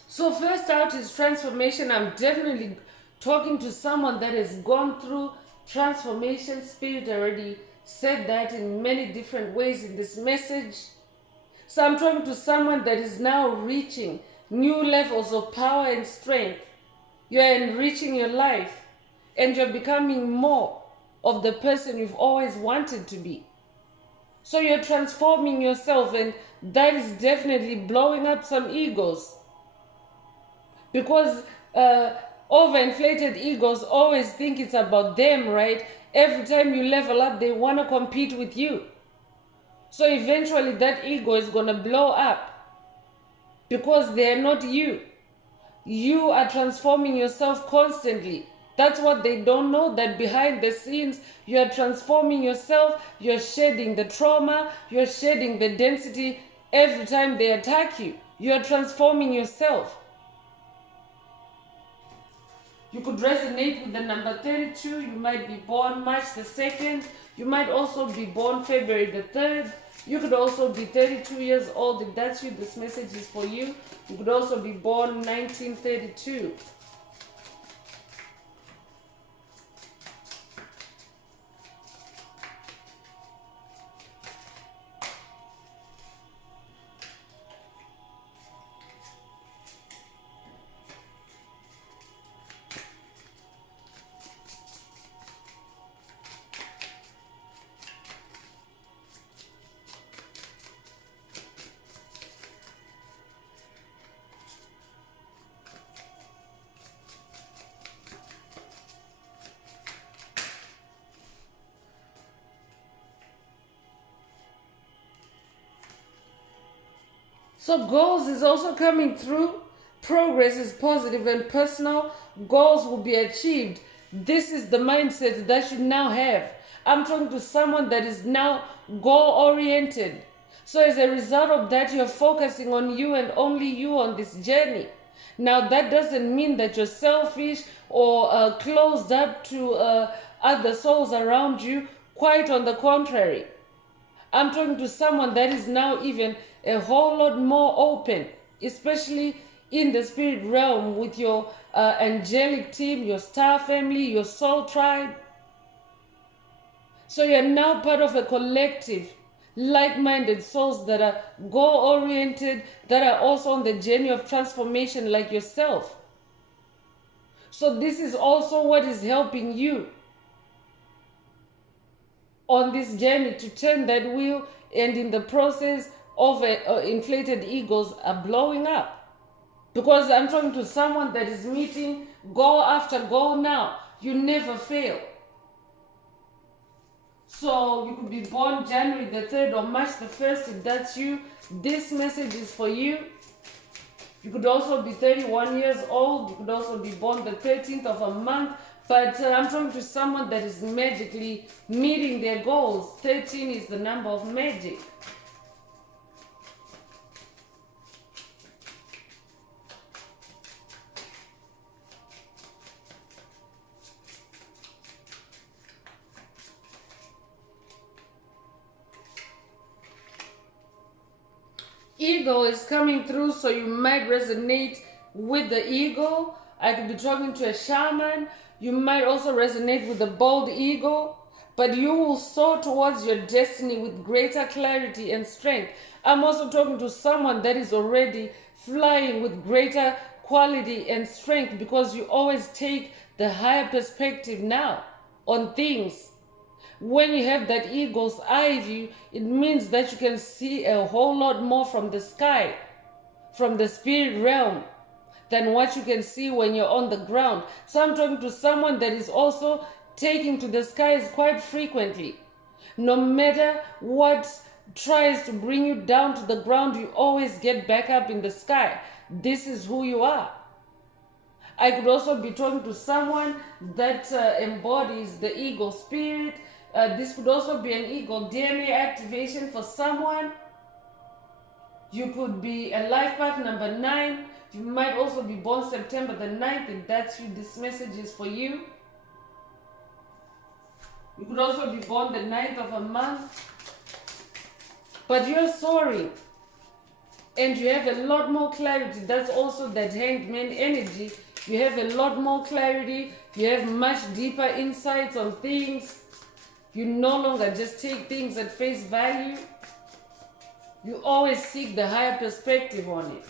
So first out is transformation. I'm definitely talking to someone that has gone through transformation. Spirit already said that in many different ways in this message. So I'm talking to someone that is now reaching new levels of power and strength. You're enriching your life and you're becoming more of the person you've always wanted to be. So you're transforming yourself, and that is definitely blowing up some egos. Because overinflated egos always think it's about them, right? Every time you level up, they want to compete with you. So eventually that ego is going to blow up because they're not you. You are transforming yourself constantly. That's what they don't know, that behind the scenes, you're transforming yourself, you're shedding the trauma, you're shedding the density every time they attack you. You're transforming yourself. You could resonate with the number 32. You might be born March the 2nd. You might also be born February the 3rd. You could also be 32 years old. If that's you, this message is for you. You could also be born 1932. So goals is also coming through. Progress is positive and personal. Goals will be achieved. This is the mindset that you now have. I'm talking to someone that is now goal oriented. So as a result of that, you're focusing on you and only you on this journey. Now that doesn't mean that you're selfish or closed up to other souls around you. Quite on the contrary. I'm talking to someone that is now even a whole lot more open, especially in the spirit realm with your angelic team, your star family, your soul tribe. So you're now part of a collective, like-minded souls that are goal-oriented, that are also on the journey of transformation like yourself. So this is also what is helping you on this journey to turn that wheel, and in the process of inflated egos are blowing up. Because I'm talking to someone that is meeting goal after goal now. You never fail. So you could be born January the 3rd or March the 1st if that's you. This message is for you. You could also be 31 years old. You could also be born the 13th of a month. But I'm talking to someone that is magically meeting their goals. 13 is the number of magic. Ego is coming through, so you might resonate with the ego. I could be talking to a shaman. You might also resonate with the bold ego, but you will soar towards your destiny with greater clarity and strength. I'm also talking to someone that is already flying with greater quality and strength, because you always take the higher perspective now on things. When you have that eagle's eye view, it means that you can see a whole lot more from the sky, from the spirit realm, than what you can see when you're on the ground. So I'm talking to someone that is also taking to the skies quite frequently. No matter what tries to bring you down to the ground, you always get back up in the sky. This is who you are. I could also be talking to someone that embodies the ego spirit. This could also be an ego DNA activation for someone. You could be a life path number 9. You might also be born September the 9th. If that's you, this message is for you. You could also be born the 9th of a month. But you're soaring. And you have a lot more clarity. That's also that hanged man energy. You have a lot more clarity. You have much deeper insights on things. You no longer just take things at face value. You always seek the higher perspective on it.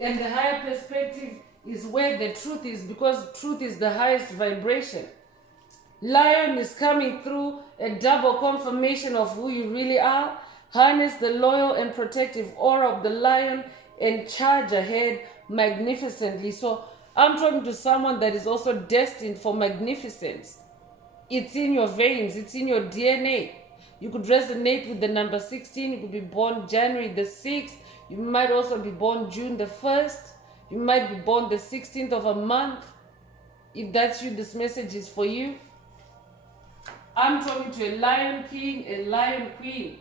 And the higher perspective is where the truth is, because truth is the highest vibration. Lion is coming through, a double confirmation of who you really are. Harness the loyal and protective aura of the lion and charge ahead magnificently. So I'm talking to someone that is also destined for magnificence. It's in your veins, it's in your DNA. You could resonate with the number 16. You could be born January the 6th. You might also be born June the 1st. You might be born the 16th of a month. If that's you, this message is for you. I'm talking to a lion king, a lion queen.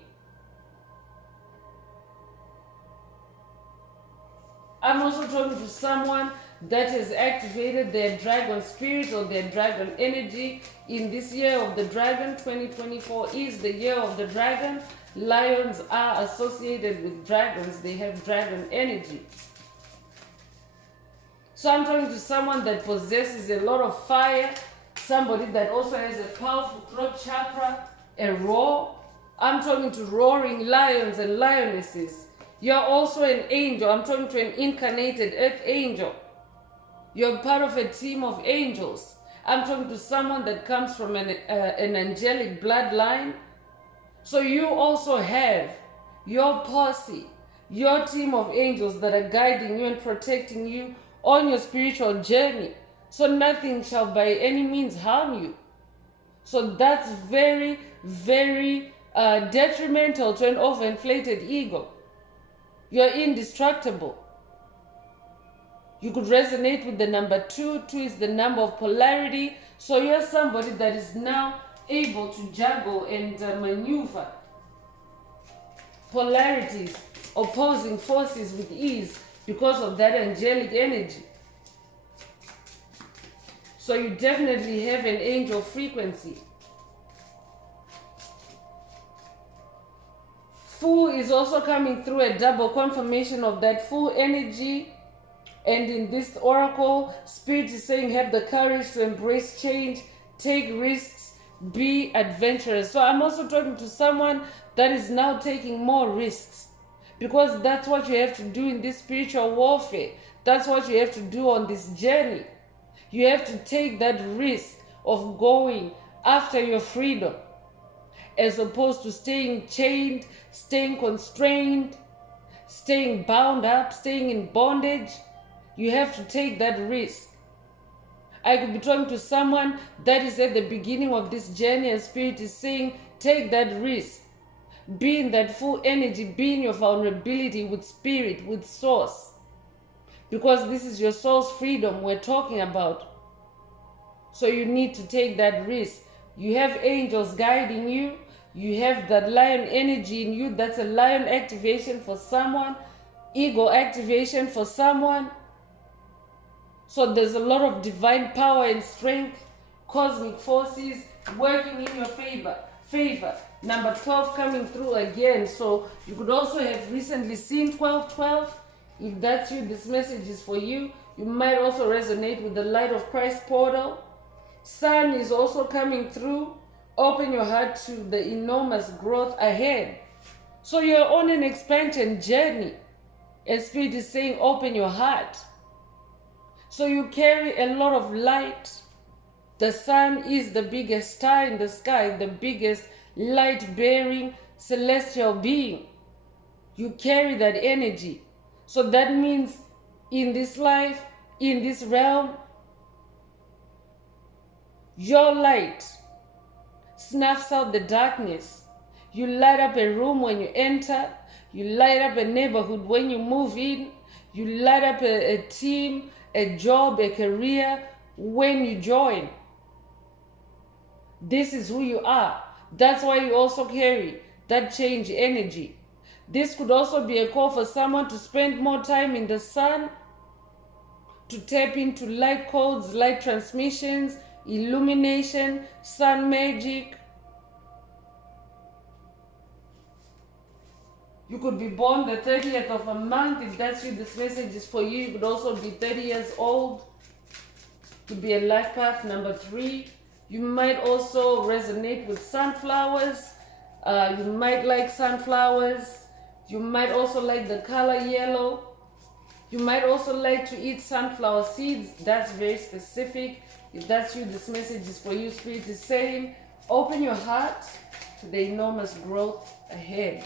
I'm also talking to someone that has activated their dragon spirit or their dragon energy. In this year of the dragon, 2024 is the year of the dragon. Lions are associated with dragons. They have dragon energy. So I'm talking to someone that possesses a lot of fire, somebody that also has a powerful throat chakra, a roar. I'm talking to roaring lions and lionesses. You're also an angel. I'm talking to an incarnated earth angel. You're part of a team of angels. I'm talking to someone that comes from an angelic bloodline. So you also have your posse, your team of angels that are guiding you and protecting you on your spiritual journey. So nothing shall by any means harm you. So that's very, very detrimental to an overinflated ego. You're indestructible. You could resonate with the number 2. 2 is the number of polarity. So you're somebody that is now able to juggle and maneuver polarities, opposing forces with ease because of that angelic energy. So you definitely have an angel frequency. Full is also coming through, a double confirmation of that full energy. And in this oracle, Spirit is saying have the courage to embrace change, take risks, be adventurous. So I'm also talking to someone that is now taking more risks, because that's what you have to do in this spiritual warfare. That's what you have to do on this journey. You have to take that risk of going after your freedom, as opposed to staying chained, staying constrained, staying bound up, staying in bondage. You have to take that risk. I could be talking to someone that is at the beginning of this journey, and Spirit is saying, take that risk. Be in that full energy, be in your vulnerability with Spirit, with Source. Because this is your soul's freedom we're talking about. So you need to take that risk. You have angels guiding you. You have that lion energy in you. That's a lion activation for someone. Ego activation for someone. So there's a lot of divine power and strength, cosmic forces working in your favor. Number 12 coming through again. So you could also have recently seen 1212. If that's you, this message is for you. You might also resonate with the Light of Christ portal. Sun is also coming through. Open your heart to the enormous growth ahead. So you're on an expansion journey. And Spirit is saying, open your heart. So you carry a lot of light. The sun is the biggest star in the sky, the biggest light-bearing celestial being. You carry that energy. So that means in this life, in this realm, your light snuffs out the darkness. You light up a room when you enter. You light up a neighborhood when you move in. You light up a team, a job, a career when you join. This is who you are. That's why you also carry that change energy. This could also be a call for someone to spend more time in the sun, to tap into light codes, light transmissions, illumination, sun magic. You could be born the 30th of a month. If that's you, this message is for you. You could also be 30 years old. To be a life path number 3. You might also resonate with sunflowers. You might like sunflowers. You might also like the color yellow. You might also like to eat sunflower seeds. That's very specific. If that's you, this message is for you. Spirit is saying, open your heart to the enormous growth ahead.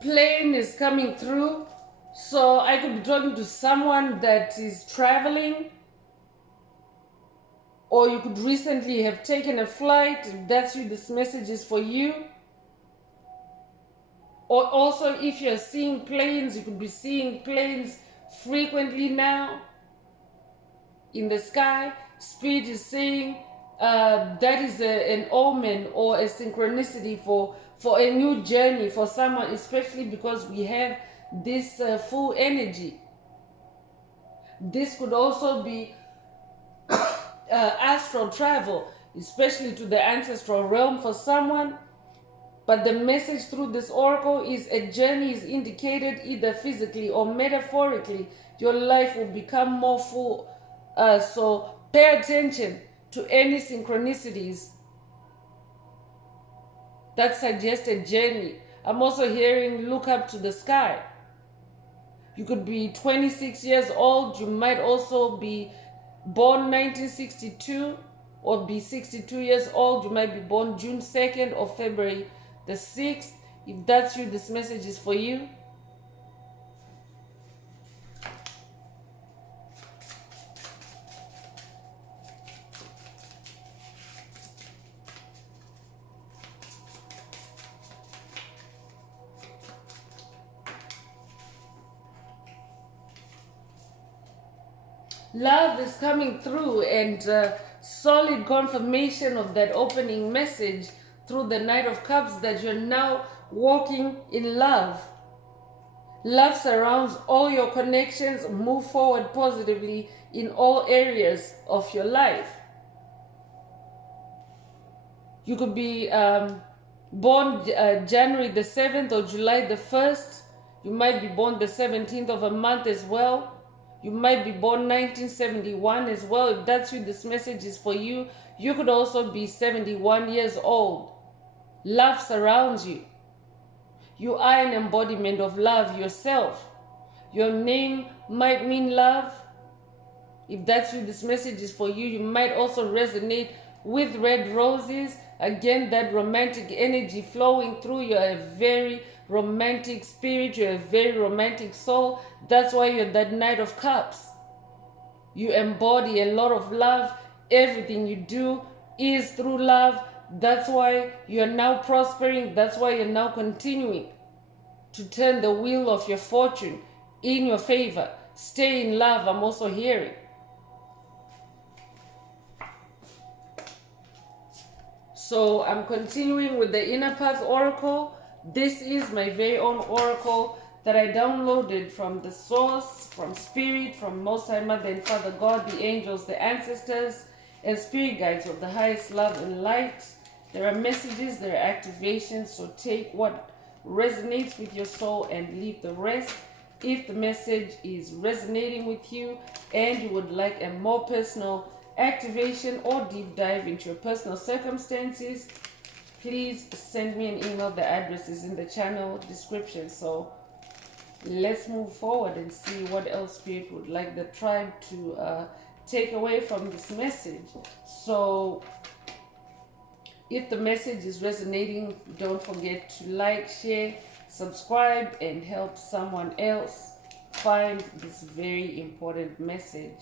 Plane is coming through, so I could be talking to someone that is traveling, or you could recently have taken a flight. If that's you, this message is for you. Or also, if you're seeing planes, you could be seeing planes frequently now in the sky. Spirit is saying that is an omen or a synchronicity for a new journey for someone, especially because we have this full energy. This could also be astral travel, especially to the ancestral realm for someone. But the message through this oracle is a journey is indicated either physically or metaphorically. Your life will become more full. So pay attention to any synchronicities. That suggests a journey. I'm also hearing look up to the sky. You could be 26 years old. You might also be born 1962 or be 62 years old. You might be born June 2nd or February the 6th. If that's you, this message is for you. Love is coming through, and solid confirmation of that opening message through the Knight of Cups that you're now walking in love. Love surrounds all your connections. Move forward positively in all areas of your life. You could be born January the 7th or July the 1st. You might be born the 17th of a month as well. You might be born 1971 as well. If that's you, this message is for you. You could also be 71 years old. Love surrounds you. You are an embodiment of love yourself. Your name might mean love. If that's you, this message is for you. You might also resonate with red roses. Again, that romantic energy flowing through. You're a very romantic spirit. You're a very romantic soul. That's why you're that Knight of Cups. You embody a lot of love. Everything you do is through love. That's why you're now prospering. That's why you're now continuing to turn the wheel of your fortune in your favor. Stay in love, I'm also hearing. So I'm continuing with the Inner Path Oracle. This is my very own oracle that I downloaded from the source, from Spirit, from Most High Mother and Father God, the angels, the ancestors, and spirit guides of the highest love and light. There are messages, there are activations, so take what resonates with your soul and leave the rest. If the message is resonating with you and you would like a more personal activation or deep dive into your personal circumstances, please send me an email. The address is in the channel description. So let's move forward and see what else Spirit would like the tribe to take away from this message. So if the message is resonating, don't forget to like, share, subscribe, and help someone else find this very important message.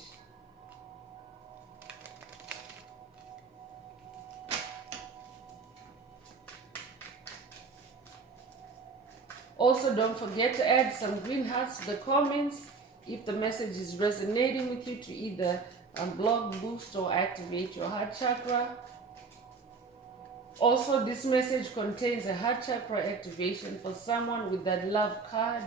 Also, don't forget to add some green hearts to the comments if the message is resonating with you, to either unblock, boost, or activate your heart chakra. Also, this message contains a heart chakra activation for someone with that love card.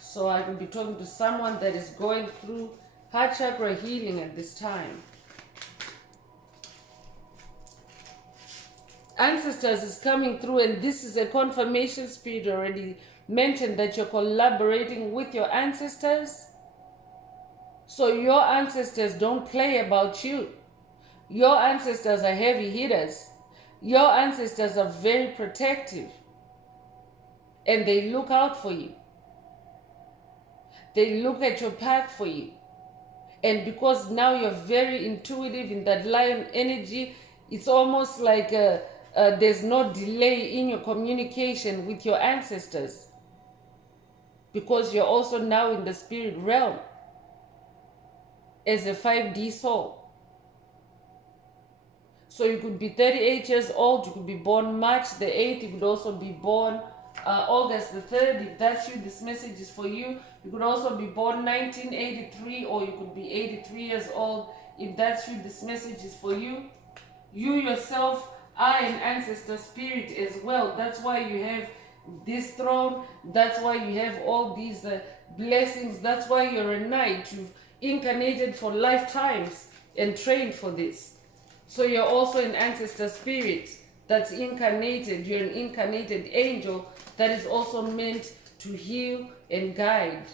So I can be talking to someone that is going through heart chakra healing at this time. Ancestors is coming through, and this is a confirmation. Spirit already mentioned that you're collaborating with your ancestors. So your ancestors don't play about you. Your ancestors are heavy hitters. Your ancestors are very protective, and they look out for you. They look at your path for you. And because now you're very intuitive in that lion energy, it's almost like there's no delay in your communication with your ancestors, because you're also now in the spirit realm as a 5D soul. So you could be 38 years old, you could be born March the 8th, you could also be born August the 3rd. If that's you, this message is for you. You could also be born 1983, or you could be 83 years old. If that's you, this message is for you. You yourself are an ancestor spirit as well. That's why you have this throne. That's why you have all these blessings. That's why you're a knight. You've incarnated for lifetimes and trained for this. So you're also an ancestor spirit that's incarnated. You're an incarnated angel that is also meant to heal and guide.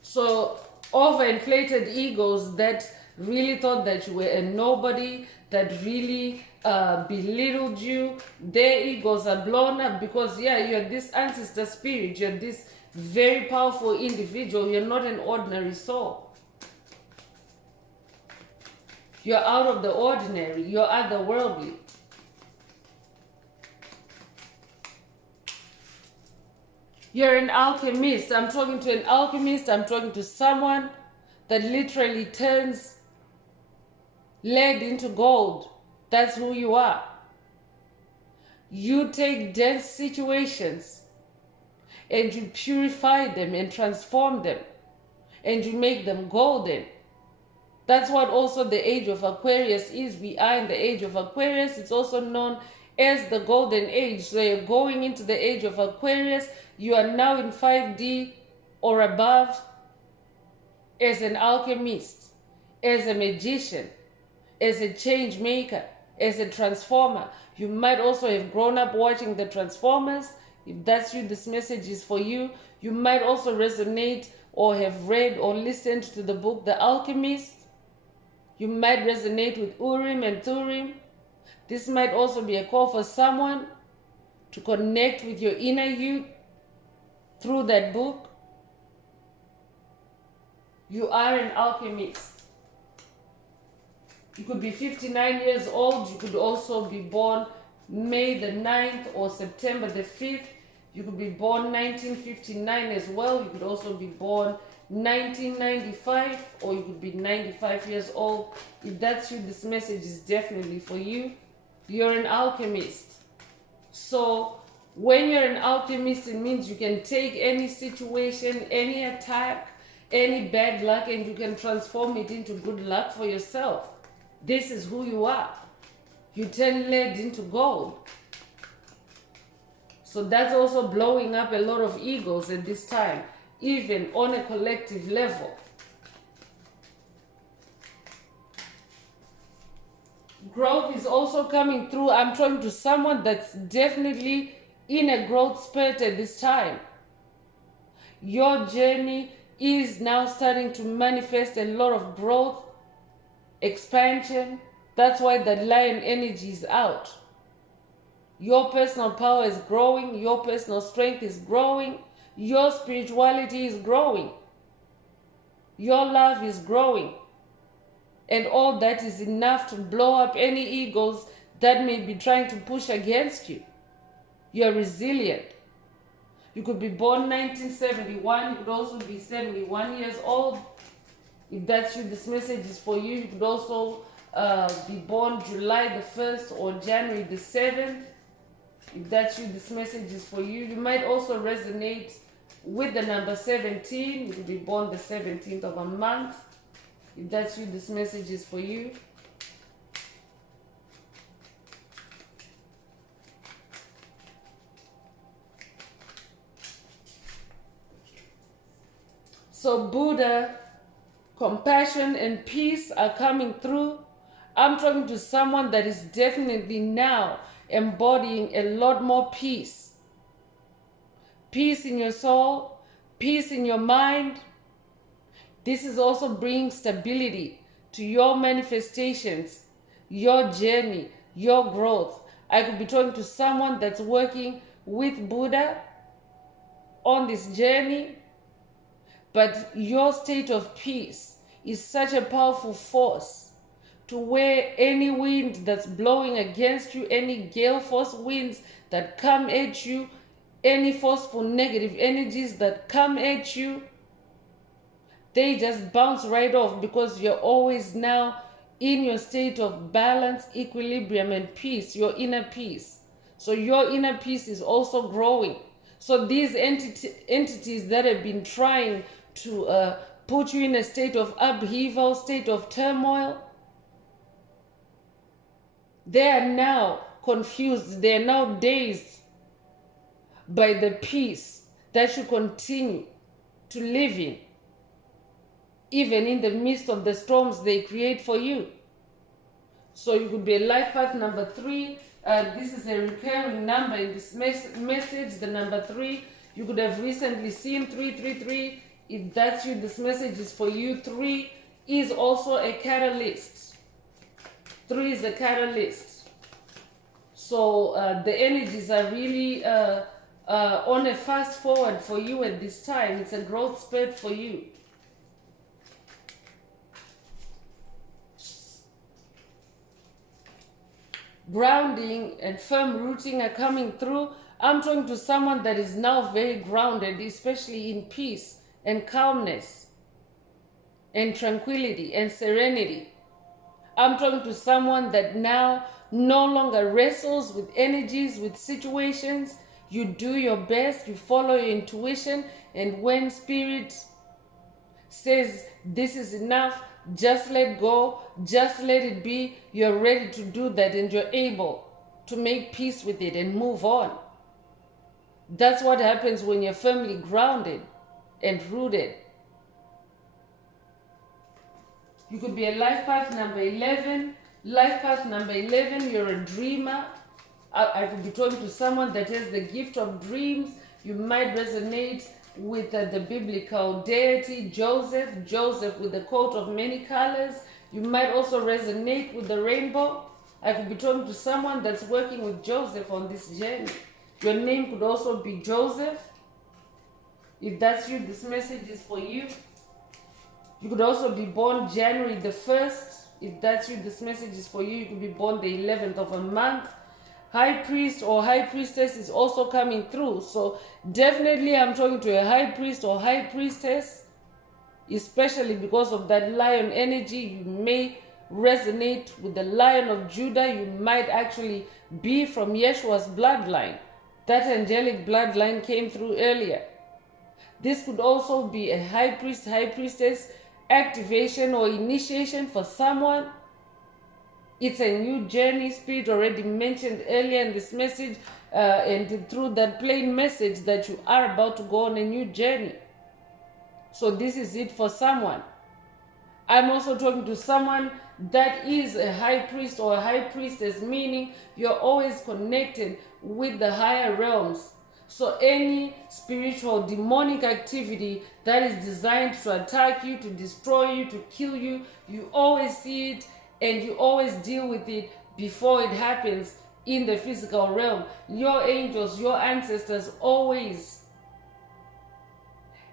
So overinflated egos that really thought that you were a nobody, that really belittled you, their egos are blown up because, yeah, you're this ancestor spirit, you're this very powerful individual, you're not an ordinary soul. You're out of the ordinary, you're otherworldly. You're an alchemist. I'm talking to an alchemist. I'm talking to someone that literally turns lead into gold. That's who you are. You take dense situations and you purify them and transform them and you make them golden. That's what also the age of Aquarius is. We are in the age of Aquarius. It's also known as the golden age. So you're going into the age of Aquarius. You are now in 5D or above as an alchemist, as a magician, as a change maker, as a transformer. You might also have grown up watching the Transformers. If that's you, this message is for you. You might also resonate or have read or listened to the book The Alchemist. You might resonate with Urim and Thurim. This might also be a call for someone to connect with your inner youth through that book. You are an alchemist. You could be 59 years old. You could also be born May the 9th or September the 5th. You could be born 1959 as well. You could also be born 1995, or you could be 95 years old. If that's you, this message is definitely for you. You're an alchemist. So when you're an alchemist, it means you can take any situation, any attack, any bad luck, and you can transform it into good luck for yourself. This is who you are. You turn lead into gold. So that's also blowing up a lot of egos at this time, even on a collective level. Growth is also coming through. I'm talking to someone that's definitely in a growth spurt at this time. Your journey is now starting to manifest a lot of growth, expansion. That's why the lion energy is out. Your personal power is growing. Your personal strength is growing. Your spirituality is growing. Your love is growing. And all that is enough to blow up any egos that may be trying to push against you. You're resilient. You could be born 1971. You could also be 71 years old. If that's you, this message is for you. You could also be born July the 1st or January the 7th. If that's you, this message is for you. You might also resonate with the number 17. You could be born the 17th of a month. If that's you, this message is for you. So Buddha, compassion and peace are coming through. I'm talking to someone that is definitely now embodying a lot more peace. Peace in your soul, peace in your mind. This is also bringing stability to your manifestations, your journey, your growth. I could be talking to someone that's working with Buddha on this journey, but your state of peace is such a powerful force to where any wind that's blowing against you, any gale force winds that come at you, any forceful negative energies that come at you, they just bounce right off because you're always now in your state of balance, equilibrium, and peace, your inner peace. So your inner peace is also growing. So these entities that have been trying to put you in a state of upheaval, state of turmoil, they are now confused. They are now dazed by the peace that you continue to live in, even in the midst of the storms they create for you. So you could be a life path number 3. This is a recurring number in this message, the number 3. You could have recently seen 333. If that's you, this message is for you. 3 is also a catalyst. 3 is a catalyst. So the energies are really on a fast forward for you at this time. It's a growth spurt for you. Grounding and firm rooting are coming through. I'm talking to someone that is now very grounded, especially in peace and calmness and tranquility and serenity. I'm talking to someone that now no longer wrestles with energies, with situations. You do your best, you follow your intuition, and when spirit says this is enough, just let go, just let it be, you're ready to do that and you're able to make peace with it and move on. That's what happens when you're firmly grounded and rooted. You could be a life path number 11. Life path number 11, you're a dreamer. I could be talking to someone that has the gift of dreams. You might resonate with the biblical deity Joseph with the coat of many colors. You might also resonate with the rainbow. I could be talking to someone that's working with Joseph on this journey. Your name could also be Joseph. If that's you, this message is for you. You could also be born January the 1st. If that's you, this message is for you. You could be born the 11th of a month. High priest or high priestess is also coming through. So definitely I'm talking to a high priest or high priestess, especially because of that lion energy. You may resonate with the Lion of Judah. You might actually be from Yeshua's bloodline. That angelic bloodline came through earlier. This could also be a high priest, high priestess activation or initiation for someone. It's a new journey. Spirit already mentioned earlier in this message and through that plain message that you are about to go on a new journey. So this is it for someone. I'm also talking to someone that is a high priest or a high priestess, meaning you're always connected with the higher realms. So any spiritual demonic activity that is designed to attack you, to destroy you, to kill you, you always see it and you always deal with it before it happens in the physical realm. Your angels, your ancestors always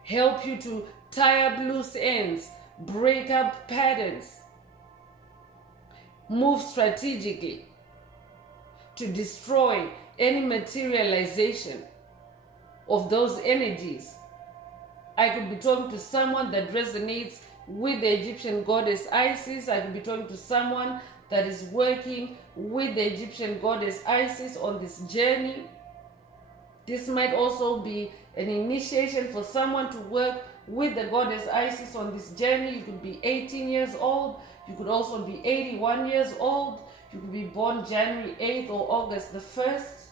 help you to tie up loose ends, break up patterns, move strategically to destroy any materialization of those energies. I could be talking to someone that resonates with the Egyptian goddess Isis. I could be talking to someone that is working with the Egyptian goddess Isis on this journey. This might also be an initiation for someone to work with the goddess Isis on this journey. You could be 18 years old. You could also be 81 years old. You could be born January 8th or August the 1st.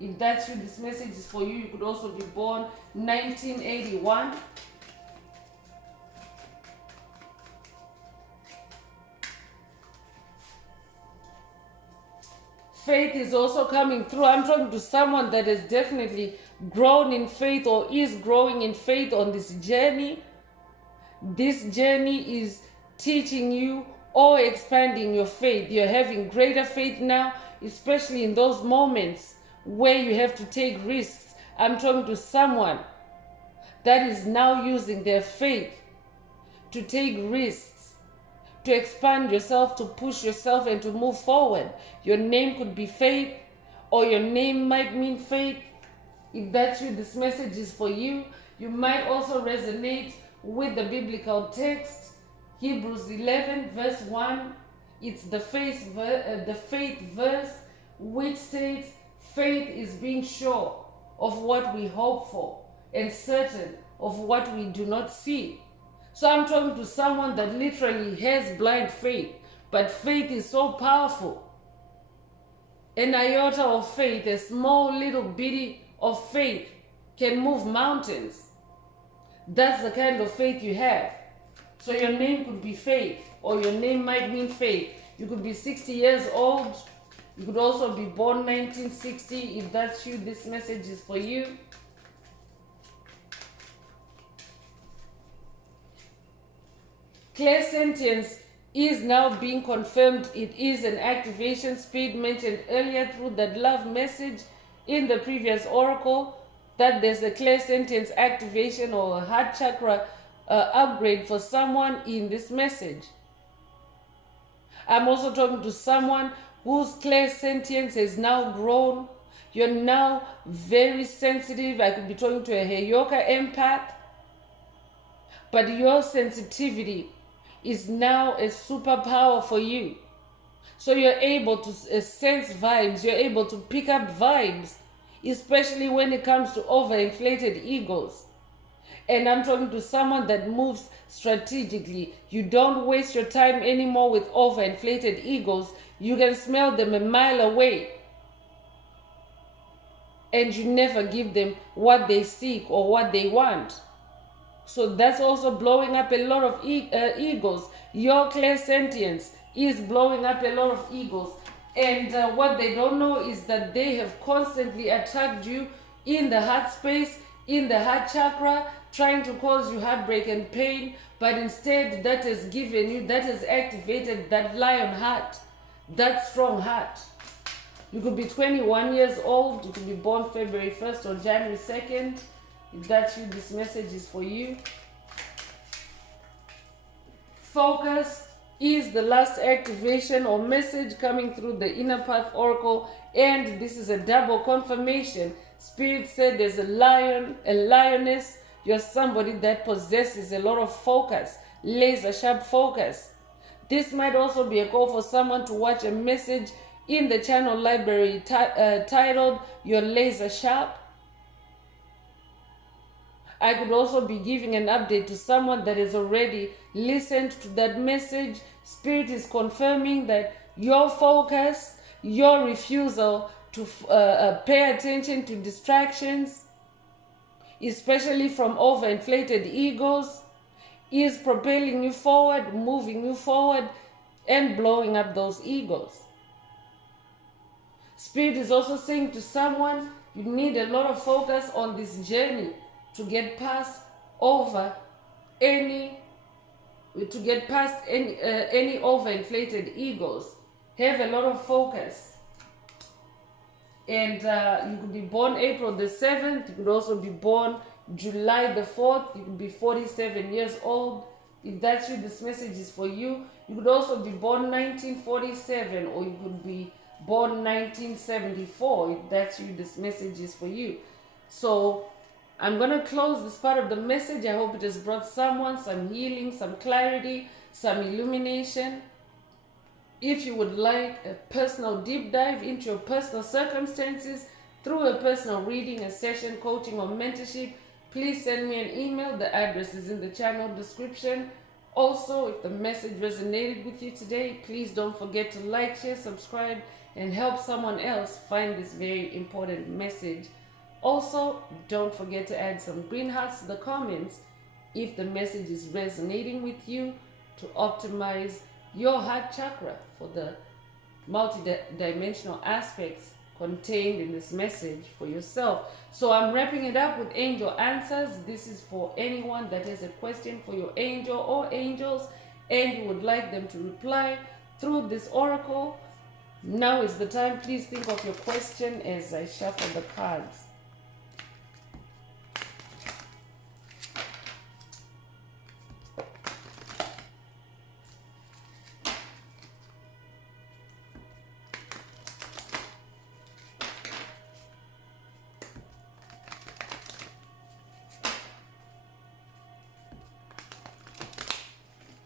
If that's you, this message is for you. You could also be born 1981. Faith is also coming through. I'm talking to someone that has definitely grown in faith or is growing in faith on this journey. This journey is teaching you or expanding your faith. You're having greater faith now, especially in those moments where you have to take risks. I'm talking to someone that is now using their faith to take risks, to expand yourself, to push yourself and to move forward. Your name could be Faith or your name might mean faith. If that's you, this message is for you. You might also resonate with the biblical text, Hebrews 11 verse 1. It's the faith verse which states, faith is being sure of what we hope for and certain of what we do not see. So I'm talking to someone that literally has blind faith, but faith is so powerful. An iota of faith, a small little bitty of faith can move mountains. That's the kind of faith you have. So your name could be Faith, or your name might mean faith. You could be 60 years old. You could also be born 1960. If that's you, this message is for you. Clairsentience is now being confirmed. It is an activation. Spirit mentioned earlier through that love message in the previous oracle that there's a clear sentence activation or a heart chakra upgrade for someone in this message. I'm also talking to someone whose clear sentience has now grown. You're now very sensitive. I could be talking to a Heyoka empath, but your sensitivity is now a superpower for you. So you're able to sense vibes, you're able to pick up vibes, especially when it comes to overinflated egos. And I'm talking to someone that moves strategically. You don't waste your time anymore with overinflated egos. You can smell them a mile away. And you never give them what they seek or what they want. So that's also blowing up a lot of egos. Your clairsentience is blowing up a lot of egos. And what they don't know is that they have constantly attacked you in the heart space, in the heart chakra, trying to cause you heartbreak and pain. But instead, that has given you, that has activated that lion heart, that strong heart. You could be 21 years old. You could be born February 1st or January 2nd. If that's you, this message is for you. Focus is the last activation or message coming through the Inner Path Oracle. And this is a double confirmation. Spirit said there's a lion, a lioness. You're somebody that possesses a lot of focus, laser sharp focus. This might also be a call for someone to watch a message in the channel library titled You're Laser Sharp. I could also be giving an update to someone that has already listened to that message. Spirit is confirming that your focus, your refusal to pay attention to distractions, especially from overinflated egos, is propelling you forward, moving you forward, and blowing up those egos. Spirit is also saying to someone, you need a lot of focus on this journey to get past any overinflated egos. Have a lot of focus. And you could be born April the 7th. You could also be born July the 4th. You could be 47 years old. If that's you, this message is for you. You could also be born 1947, or you could be born 1974. If that's you, this message is for you. So I'm going to close this part of the message. I hope it has brought someone some healing, some clarity, some illumination. If you would like a personal deep dive into your personal circumstances through a personal reading, a session, coaching, or mentorship, please send me an email. The address is in the channel description. Also, if the message resonated with you today, please don't forget to like, share, subscribe, and help someone else find this very important message. Also, don't forget to add some green hearts to the comments if the message is resonating with you, to optimize your heart chakra for the multi-dimensional aspects contained in this message for yourself. So I'm wrapping it up with angel answers. This is for anyone that has a question for your angel or angels and you would like them to reply through this oracle. Now is the time. Please think of your question as I shuffle the cards.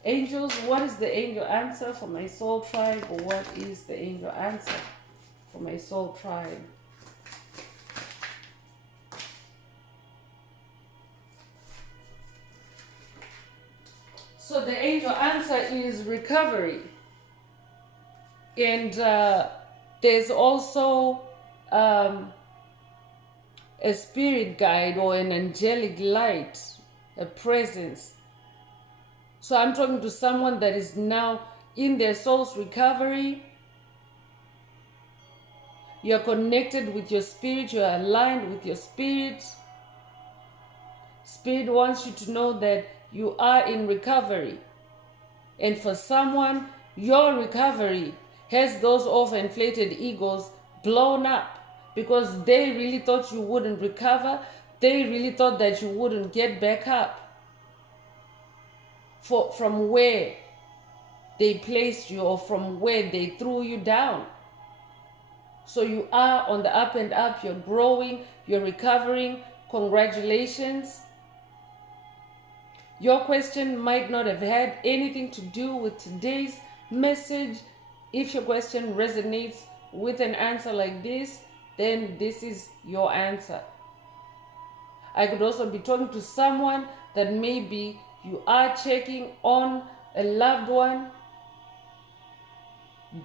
Angels, what is the angel answer for my soul tribe? Or what is the angel answer for my soul tribe? So the angel answer is recovery. And there's also a spirit guide or an angelic light, a presence. So I'm talking to someone that is now in their soul's recovery. You're connected with your spirit. You're aligned with your spirit. Spirit wants you to know that you are in recovery. And for someone, your recovery has those overinflated egos blown up because they really thought you wouldn't recover. They really thought that you wouldn't get back up from where they placed you or from where they threw you down. So you are on the up and up. You're growing. You're recovering. Congratulations. Your question might not have had anything to do with today's message. If your question resonates with an answer like this, then this is your answer. I could also be talking to someone that maybe you are checking on a loved one,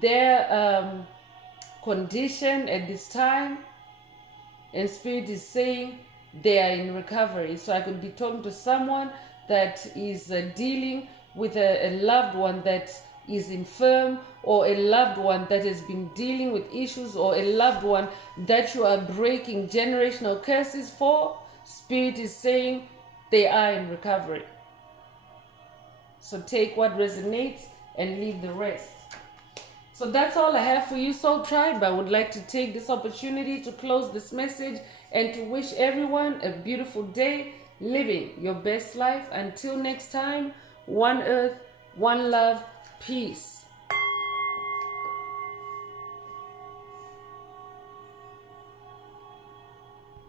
their condition at this time, and Spirit is saying they are in recovery. So I could be talking to someone that is dealing with a loved one that is infirm, or a loved one that has been dealing with issues, or a loved one that you are breaking generational curses for. Spirit is saying they are in recovery. So take what resonates and leave the rest. So that's all I have for you, Soul Tribe. I would like to take this opportunity to close this message and to wish everyone a beautiful day, living your best life. Until next time, one earth, one love, peace.